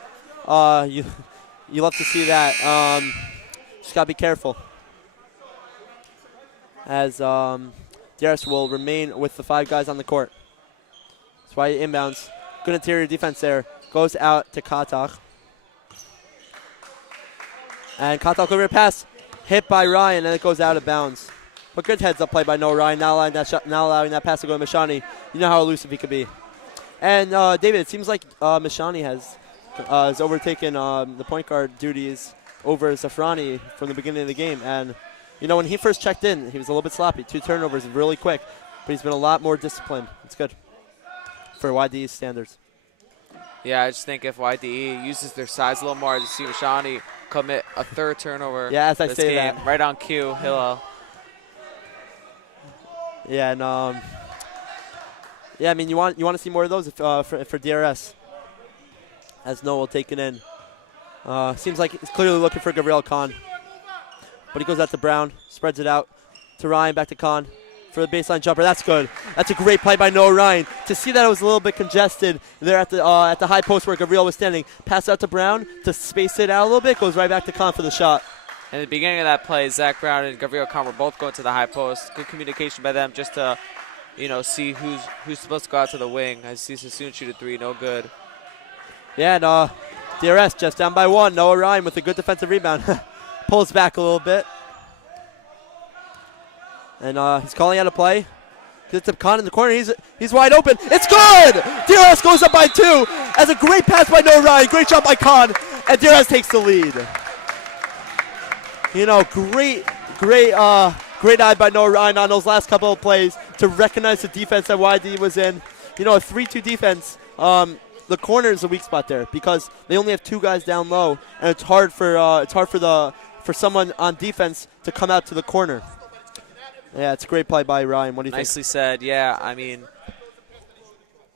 You love to see that. Just got to be careful. As DRS will remain with the 5 guys on the court. That's why he inbounds. Good interior defense there. Goes out to Katach. And Katach over a pass. Hit by Ryan, and it goes out of bounds. But good heads-up play by Noah Ryan, not allowing that pass to go to Mashani. You know how elusive he could be. And, David, it seems like Mashani has overtaken the point guard duties over Zafrani from the beginning of the game. And, when he first checked in, he was a little bit sloppy. 2 turnovers really quick. But he's been a lot more disciplined. It's good for YDE's standards. Yeah, I just think if YDE uses their size a little more to see Mashani commit a 3rd turnover. Yeah, as I this say game, that. right on cue, Hillel. Yeah, and you want to see more of those for DRS. as Noah will take it in. Seems like he's clearly looking for Gabriel Khan. But he goes out to Brown, spreads it out to Ryan, back to Khan for the baseline jumper. That's good. That's a great play by Noah Ryan. To see that it was a little bit congested there at the high post where Gabriel was standing. Pass out to Brown to space it out a little bit. Goes right back to Khan for the shot. In the beginning of that play, Zach Brown and Gabriel Khan were both going to the high post. Good communication by them just to, see who's supposed to go out to the wing. I see Sassoon shoot a three, no good. Yeah, and DRS just down by 1. Noah Ryan with a good defensive rebound. Pulls back a little bit. And he's calling out a play. Gets up Khan in the corner. He's wide open. It's good! DRS goes up by 2. As a great pass by Noah Ryan. Great job by Khan. And DRS takes the lead. Great eye by Noah Ryan on those last couple of plays to recognize the defense that YDE was in. A 3-2 defense. The corner is a weak spot there because they only have 2 guys down low, and it's hard for someone on defense to come out to the corner. Yeah, it's a great play by Ryan. What do you think? Nicely said. Yeah, I mean,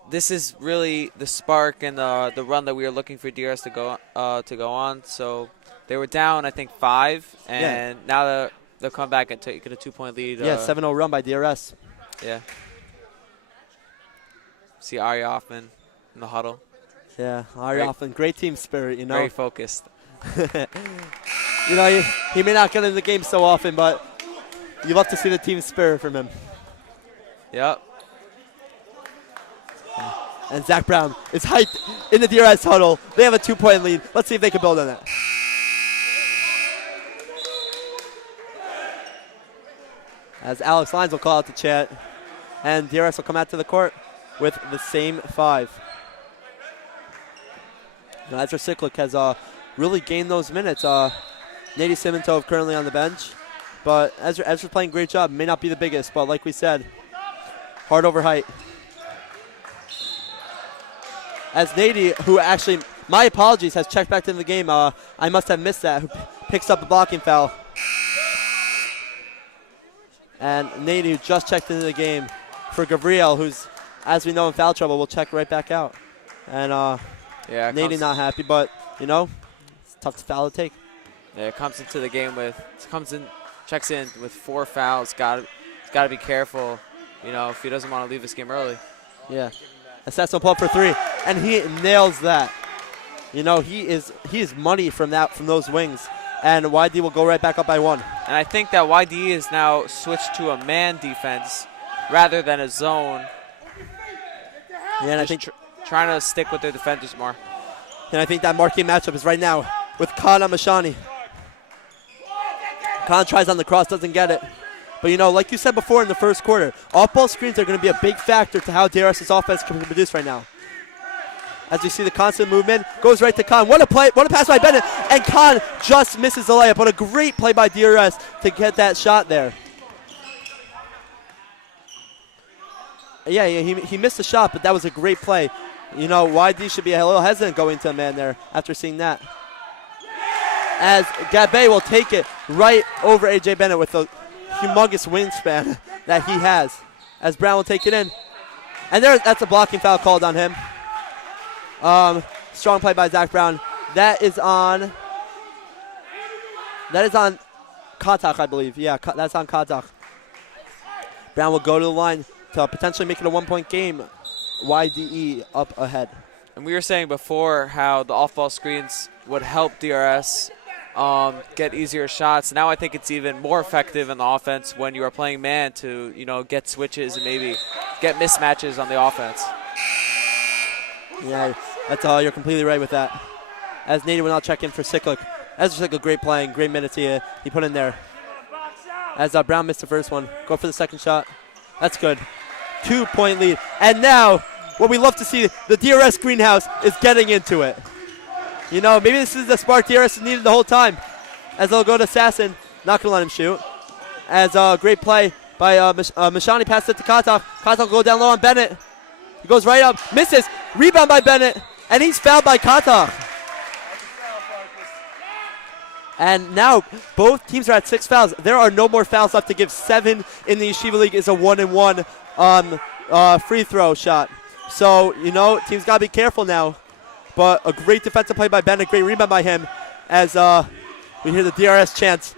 this is really the spark and the run that we were looking for DRS to go on. So they were down, I think, 5, and now they'll come back and take a 2-point lead. Yeah, 7-0 run by DRS. Yeah. See Ari Hoffman in the huddle. Yeah, Ari Hoffman, great team spirit, Very focused. He may not get in the game so often, but you love to see the team spirit from him. Yep. And Zach Brown is hyped in the DRS huddle. They have a 2-point lead. Let's see if they can build on that. As Alex Lyons will call out the chat, and DRS will come out to the court with the same 5. Now, Ezra Siklik has really gained those minutes. Nady Simantov currently on the bench, but Ezra's playing a great job. May not be the biggest, but like we said, hard over height. As Nady, who actually, my apologies, has checked back into the game. I must have missed that. Who picks up a blocking foul. And Nady, who just checked into the game for Gabriel, who's, as we know, in foul trouble, will check right back out. And Nady not happy, but it's tough to foul to take. Yeah, comes into the game checks in with 4 fouls. Got to be careful, if he doesn't want to leave this game early. Yeah, Assessment pull up for 3, and he nails that. He is money from those wings, and YD will go right back up by 1. And I think that YD is now switched to a man defense rather than a zone. Yeah, and I think trying to stick with their defenders more. And I think that marquee matchup is right now with Khan on Mashani. Khan tries on the cross, doesn't get it. But, like you said before in the first quarter, off-ball screens are going to be a big factor to how DRS's offense can produce right now. As we see the constant movement, goes right to Khan. What a pass by Bennett. And Khan just misses the layup. But a great play by DRS to get that shot there. Yeah, he missed the shot, but that was a great play. YD should be a little hesitant going to a man there after seeing that. As Gabay will take it right over A.J. Bennett with the humongous wingspan that he has. As Brown will take it in. And that's a blocking foul called on him. Strong play by Zach Brown. That is on Katak, I believe. Yeah, that's on Katak. Brown will go to the line to potentially make it a 1-point game. YDE up ahead. And we were saying before how the off-ball screens would help DRS get easier shots. Now I think it's even more effective in the offense when you are playing man to, get switches and maybe get mismatches on the offense. Yeah, you're completely right with that. As Nady will now check in for Siklik. Ezra Siklik, great playing, great minutes he put in there. As Brown missed the first one. Go for the second shot. That's good. 2-point lead. And now, what we love to see, the DRS greenhouse is getting into it. Maybe this is the spark DRS needed the whole time. As they'll go to Sasson. Not going to let him shoot. As a great play by Mashani, passed it to Katak. Katak will go down low on Bennett. He goes right up, misses. Rebound by Bennett. And he's fouled by Katak. And now both teams are at 6 fouls. There are no more fouls left to give. 7 in the Yeshiva League is a 1-and-1 free throw shot. So, teams got to be careful now. but a great defensive play by Bennett. Great rebound by him as we hear the DRS chants.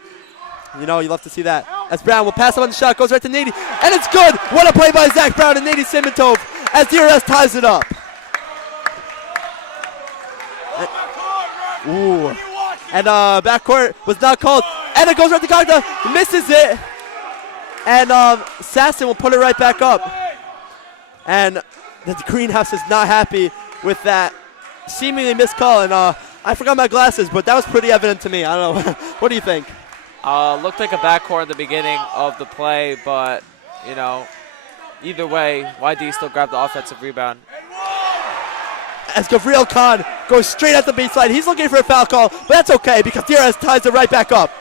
You know, you love to see that. As Brown will pass up on the shot, goes right to Nady, and it's good. What a play by Zach Brown and Nady Simintov as DRS ties it up. Ooh. And backcourt was not called. And it goes right to Gagda. Misses it. And Sasson will put it right back up. And the greenhouse is not happy with that seemingly missed call. And I forgot my glasses, but that was pretty evident to me. I don't know. What do you think? Looked like a backcourt at the beginning of the play, but, you know, either way, YDE still grabbed the offensive rebound. As Gabriel Khan goes straight at the baseline. He's looking for a foul call, but that's okay because DRS ties it right back up.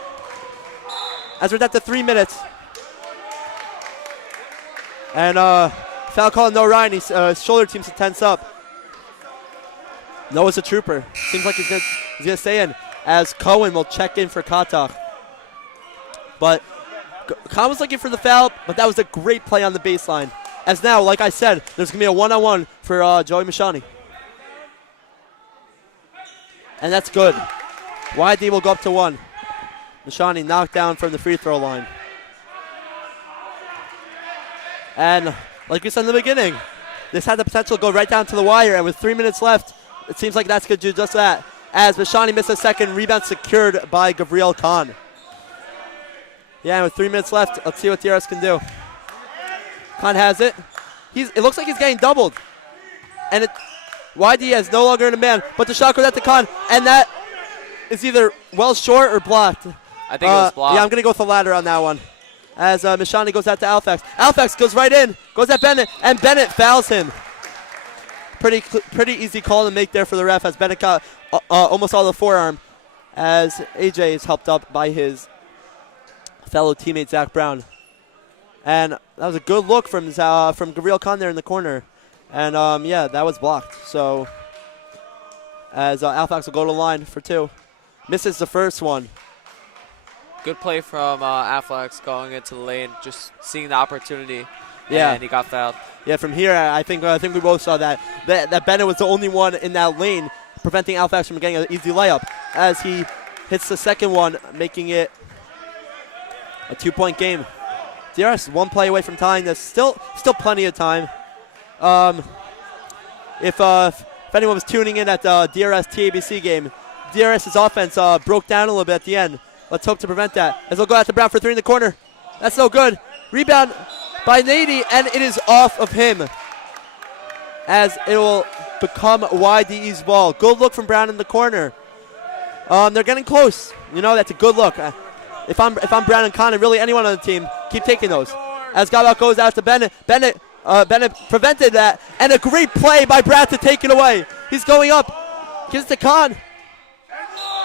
As we're down to 3 minutes. And foul call on Noah Ryan. His shoulder seems to tense up. Noah's a trooper. Seems like he's gonna stay in. As Cohen will check in for Katak. But Khan was looking for the foul, but that was a great play on the baseline. As now, like I said, there's going to be a one-on-one for Joey Mashani. And that's good. YD will go up to 1. Mashani knocked down from the free throw line. And like we said in the beginning, this had the potential to go right down to the wire, and with 3 minutes left, it seems like that's going to do just that. As Mashani missed a second, rebound secured by Gabriel Khan. Yeah, with 3 minutes left, let's see what DRS can do. Khan has it. It looks like he's getting doubled. And YD is no longer in a man, but the shot goes out to Khan, and that is either well short or blocked. I think it was blocked. Yeah, I'm going to go with the latter on that one. As Mashani goes out to Alfax. Alfax goes right in, goes at Bennett, and Bennett fouls him. Pretty easy call to make there for the ref as Bennett got almost all the forearm as AJ is helped up by his fellow teammate Zach Brown. And that was a good look from Gabriel Khan there in the corner. And yeah, that was blocked. So as Alfax will go to the line for 2. Misses the first one. Good play from Afflex going into the lane, just seeing the opportunity. Yeah. And he got fouled. Yeah, from here, I think we both saw that Bennett was the only one in that lane preventing Alfax from getting an easy layup as he hits the second one, making it a 2-point game. DRS 1 play away from tying this. Still plenty of time. If anyone was tuning in at the DRS TABC game, DRS's offense broke down a little bit at the end. Let's hope to prevent that. As they'll go out to Brown for 3 in the corner. That's no good. Rebound by Nady, and it is off of him. As it will become YDE's ball. Good look from Brown in the corner. They're getting close. You know, that's a good look. If I'm Brown and Khan and really anyone on the team, keep taking those. As Gallout goes out to Bennett. Bennett prevented that, and a great play by Brown to take it away. He's going up. Gives it to Khan.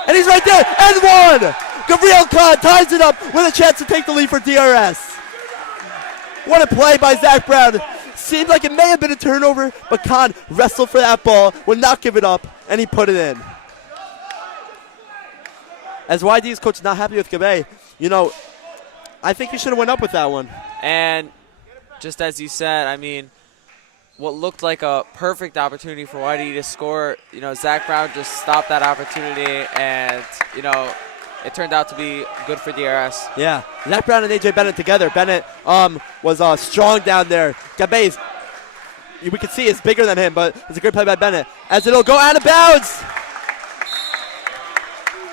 And he's right there. And 1! Gabriel Khan ties it up with a chance to take the lead for DRS. What a play by Zach Brown. Seemed like it may have been a turnover, but Khan wrestled for that ball, would not give it up, and he put it in. As YD's coach is not happy with Gabe, you know, I think he should have went up with that one. And just as you said, I mean, what looked like a perfect opportunity for YDE to score, you know, Zach Brown just stopped that opportunity, and, you know, it turned out to be good for DRS. Yeah, Zach Brown and AJ Bennett together. Bennett was strong down there. Gabe, we can see is bigger than him, but it's a great play by Bennett. As it'll go out of bounds.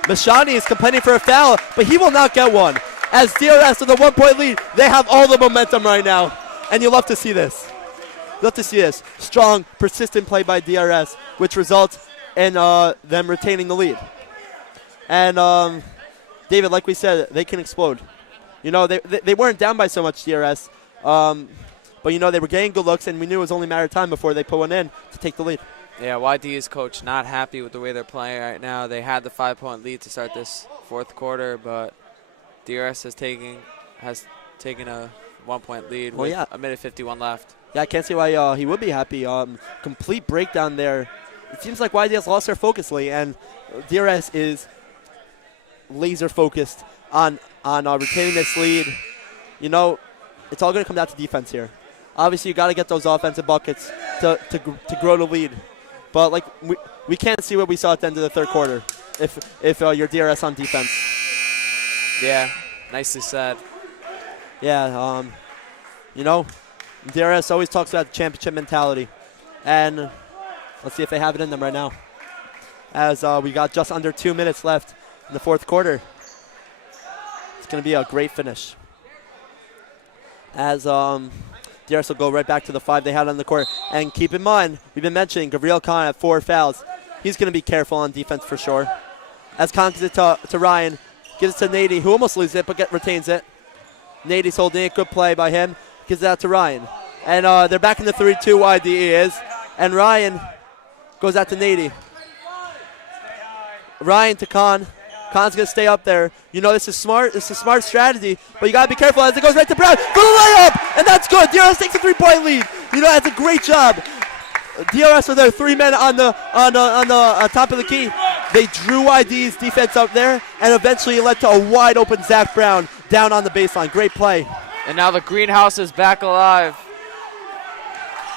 Mashani is complaining for a foul, but he will not get one. As DRS with a 1-point lead, they have all the momentum right now, and you love to see this. Love to see this. Strong, persistent play by DRS, which results in them retaining the lead. And David, like we said, they can explode. You know, they weren't down by so much, DRS. But, you know, they were getting good looks, and we knew it was only a matter of time before they put one in to take the lead. Yeah, YDE's coach not happy with the way they're playing right now. They had the 5-point lead to start this fourth quarter, but DRS has taken a 1-point lead with a minute 51 left. Yeah, I can't see why he would be happy. Complete breakdown there. It seems like YD has lost their focus lately, and DRS is laser focused on retaining this lead. You know, it's all going to come down to defense here. Obviously, you got to get those offensive buckets to grow the lead. But like we can't see what we saw at the end of the third quarter if you're DRS on defense. Yeah, nicely said. Yeah, you know, DRS always talks about championship mentality, and let's see if they have it in them right now. As we got just under 2 minutes left in the fourth quarter. It's going to be a great finish. As DRS will go right back to the 5 they had on the court. And keep in mind, we've been mentioning Gabriel Khan at 4 fouls. He's going to be careful on defense for sure. As Khan gives it to Ryan, gives it to Nady, who almost loses it but retains it. Nady's holding it, good play by him. Gives it out to Ryan. And they're back in the 3-2, YDE is. And Ryan goes out to Nady. Ryan to Khan. Khan's going to stay up there. You know, this is smart. This is a smart strategy, but you got to be careful as it goes right to Brown for the layup, and that's good. DRS takes a 3-point lead. You know, that's a great job. DRS with their 3 men on the top of the key. They drew YD's defense up there, and eventually it led to a wide open Zach Brown down on the baseline. Great play. And now the greenhouse is back alive.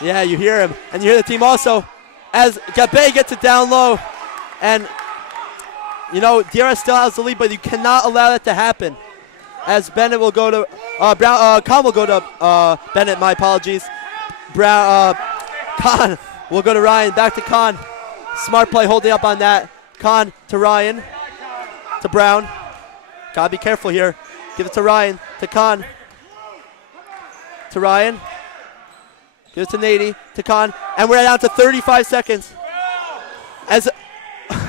Yeah, you hear him, and you hear the team also as Gabe gets it down low, and you know, DRS still has the lead, but you cannot allow that to happen. As Bennett will go to Khan will go to Bennett. My apologies. Khan will go to Ryan. Back to Khan. Smart play, holding up on that. Khan to Ryan. To Brown. Gotta be careful here. Give it to Ryan. To Khan. To Ryan. Give it to Nady. To Khan. And we're down to 35 seconds. As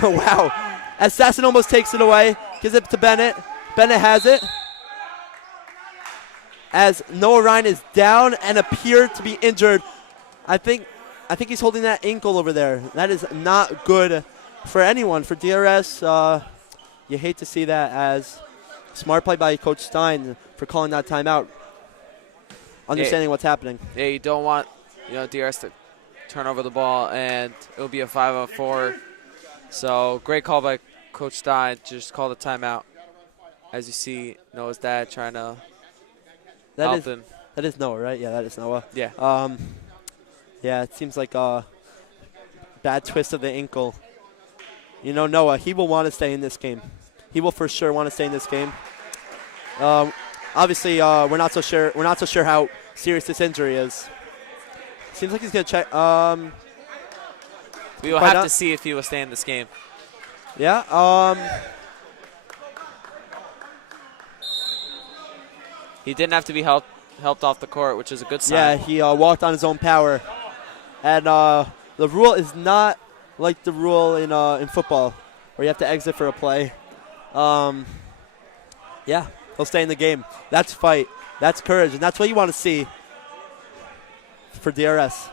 wow. As Sasson almost takes it away, gives it to Bennett. Bennett has it. As Noah Ryan is down and appeared to be injured. I think he's holding that ankle over there. That is not good for anyone. For DRS, you hate to see that. As smart play by Coach Stein for calling that timeout. Understanding what's happening. Yeah, you don't want DRS to turn over the ball, and it'll be a 5-on-4. So great call by Coach Stein to just call the timeout. As you see, Noah's dad trying to help him. That is Noah, right? Yeah, that is Noah. Yeah. Yeah, it seems like a bad twist of the ankle. You know, Noah, he will want to stay in this game. He will for sure want to stay in this game. Obviously, we're not so sure. We're not so sure how serious this injury is. Seems like he's gonna check. We will have to see if he will stay in this game. Yeah. He didn't have to be helped off the court, which is a good sign. Yeah, he walked on his own power, and the rule is not like the rule in football, where you have to exit for a play. Yeah, he'll stay in the game. That's fight. That's courage, and that's what you want to see for DRS.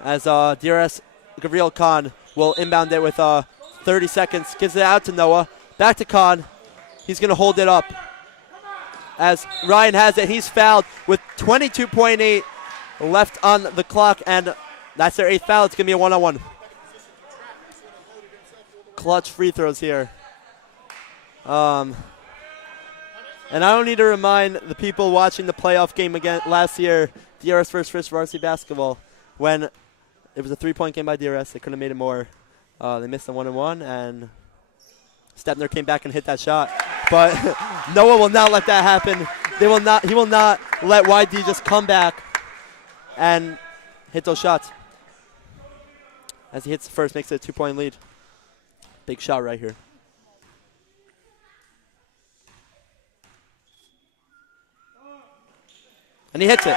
As DRS, Gabriel Khan will inbound it with 30 seconds. Gives it out to Noah. Back to Khan. He's going to hold it up. As Ryan has it, he's fouled with 22.8 left on the clock, and that's their 8th foul. It's going to be a 1-on-1. Clutch free throws here. And I don't need to remind the people watching the playoff game again last year, DRS versus Varsity Basketball, when it was a 3-point game by DRS. They couldn't have made it more. They missed the 1-on-1, and Stepner came back and hit that shot. But Noah will not let that happen. He will not let YD just come back and hit those shots. As he hits the first, makes it a 2-point lead. Big shot right here. And he hits it.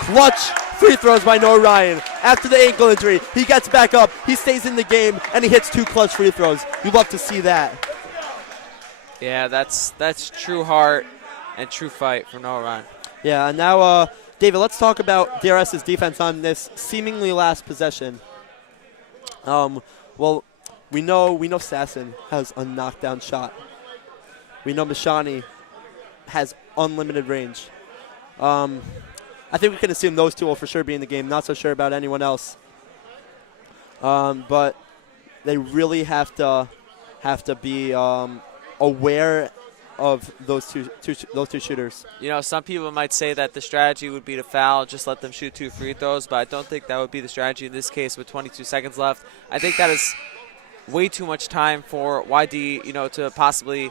Clutch free throws by Noah Ryan. After the ankle injury, he gets back up, he stays in the game, and he hits 2 clutch free throws. You love to see that. Yeah, that's true heart and true fight from Noah Ryan. Yeah, and now, David, let's talk about DRS's defense on this seemingly last possession. Well, we know Sasson has a knockdown shot. We know Mishani has unlimited range. I think we can assume those two will for sure be in the game. Not so sure about anyone else. But they really have to be aware of those two shooters. You know, some people might say that the strategy would be to foul, just let them shoot 2 free throws, but I don't think that would be the strategy in this case with 22 seconds left. I think that is way too much time for YD, you know, to possibly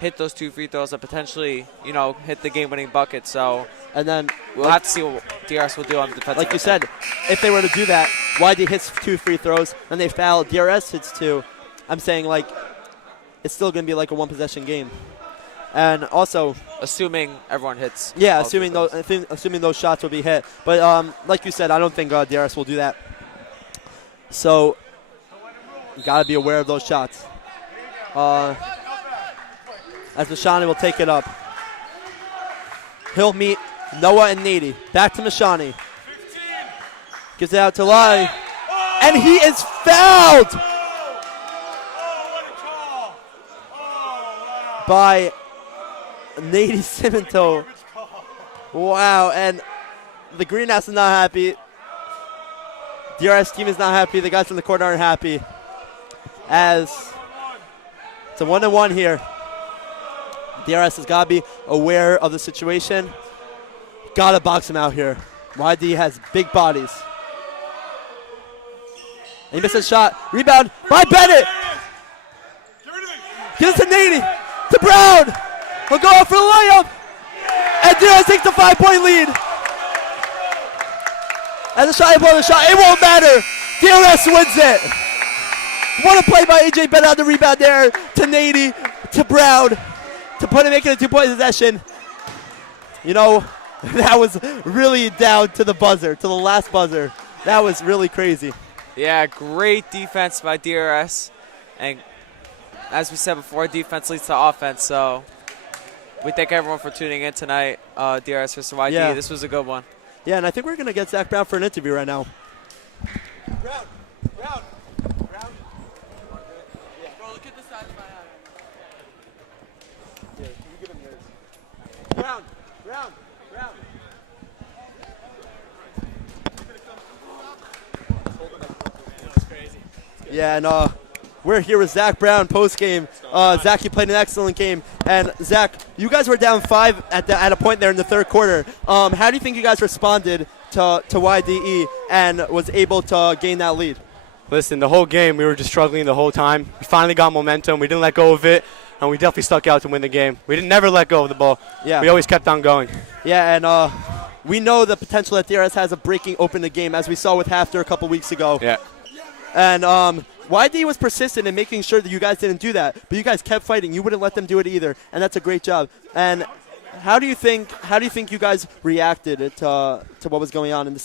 hit those 2 free throws and potentially, you know, hit the game-winning bucket. So, and then we'll have to see what DRS will do on the defensive. Like you said, if they were to do that, YD hits 2 free throws, then they foul. DRS hits 2. I'm saying like it's still going to be like a 1-possession game. And also, assuming everyone hits. Yeah, assuming those shots will be hit. But like you said, I don't think DRS will do that. So you got to be aware of those shots. As Mashani will take it up. He'll meet Noah and Nady. Back to Mashani. Gives it out to Lai. And he is fouled by Nady Simento. Wow, and the Green House is not happy. DRS team is not happy. The guys from the court aren't happy. As it's a 1-1 here. DRS has got to be aware of the situation. Got to box him out here. YD has big bodies. And he missed a shot. Rebound by Bennett. Gives it to Nady. To Brown. He'll go out for the layup. And DRS takes the 5-point lead. And the shot, it won't matter. DRS wins it. What a play by AJ Bennett on the rebound there to Nady, to Brown, to put him making a 2-point possession. You know, that was really down to the buzzer, to the last buzzer. That was really crazy. Yeah, great defense by DRS. And as we said before, defense leads to offense. So we thank everyone for tuning in tonight. DRS vs. YD. Yeah. This was a good one. Yeah, and I think we're going to get Zach Brown for an interview right now. Brown. Yeah. Bro, look at the size of my eye. Yeah, can you give him yours? Brown. Yeah, and we're here with Zach Brown post-game. Zach, you played an excellent game. And Zach, you guys were down 5 at a point there in the third quarter. How do you think you guys responded to YDE and was able to gain that lead? Listen, the whole game we were just struggling the whole time. We finally got momentum. We didn't let go of it, and we definitely stuck out to win the game. We didn't never let go of the ball. Yeah. We always kept on going. Yeah, and we know the potential that DRS has of breaking open the game, as we saw with Hafter a couple weeks ago. Yeah. And YD was persistent in making sure that you guys didn't do that, but you guys kept fighting. You wouldn't let them do it either, and that's a great job. And how do you think you guys reacted to what was going on in the second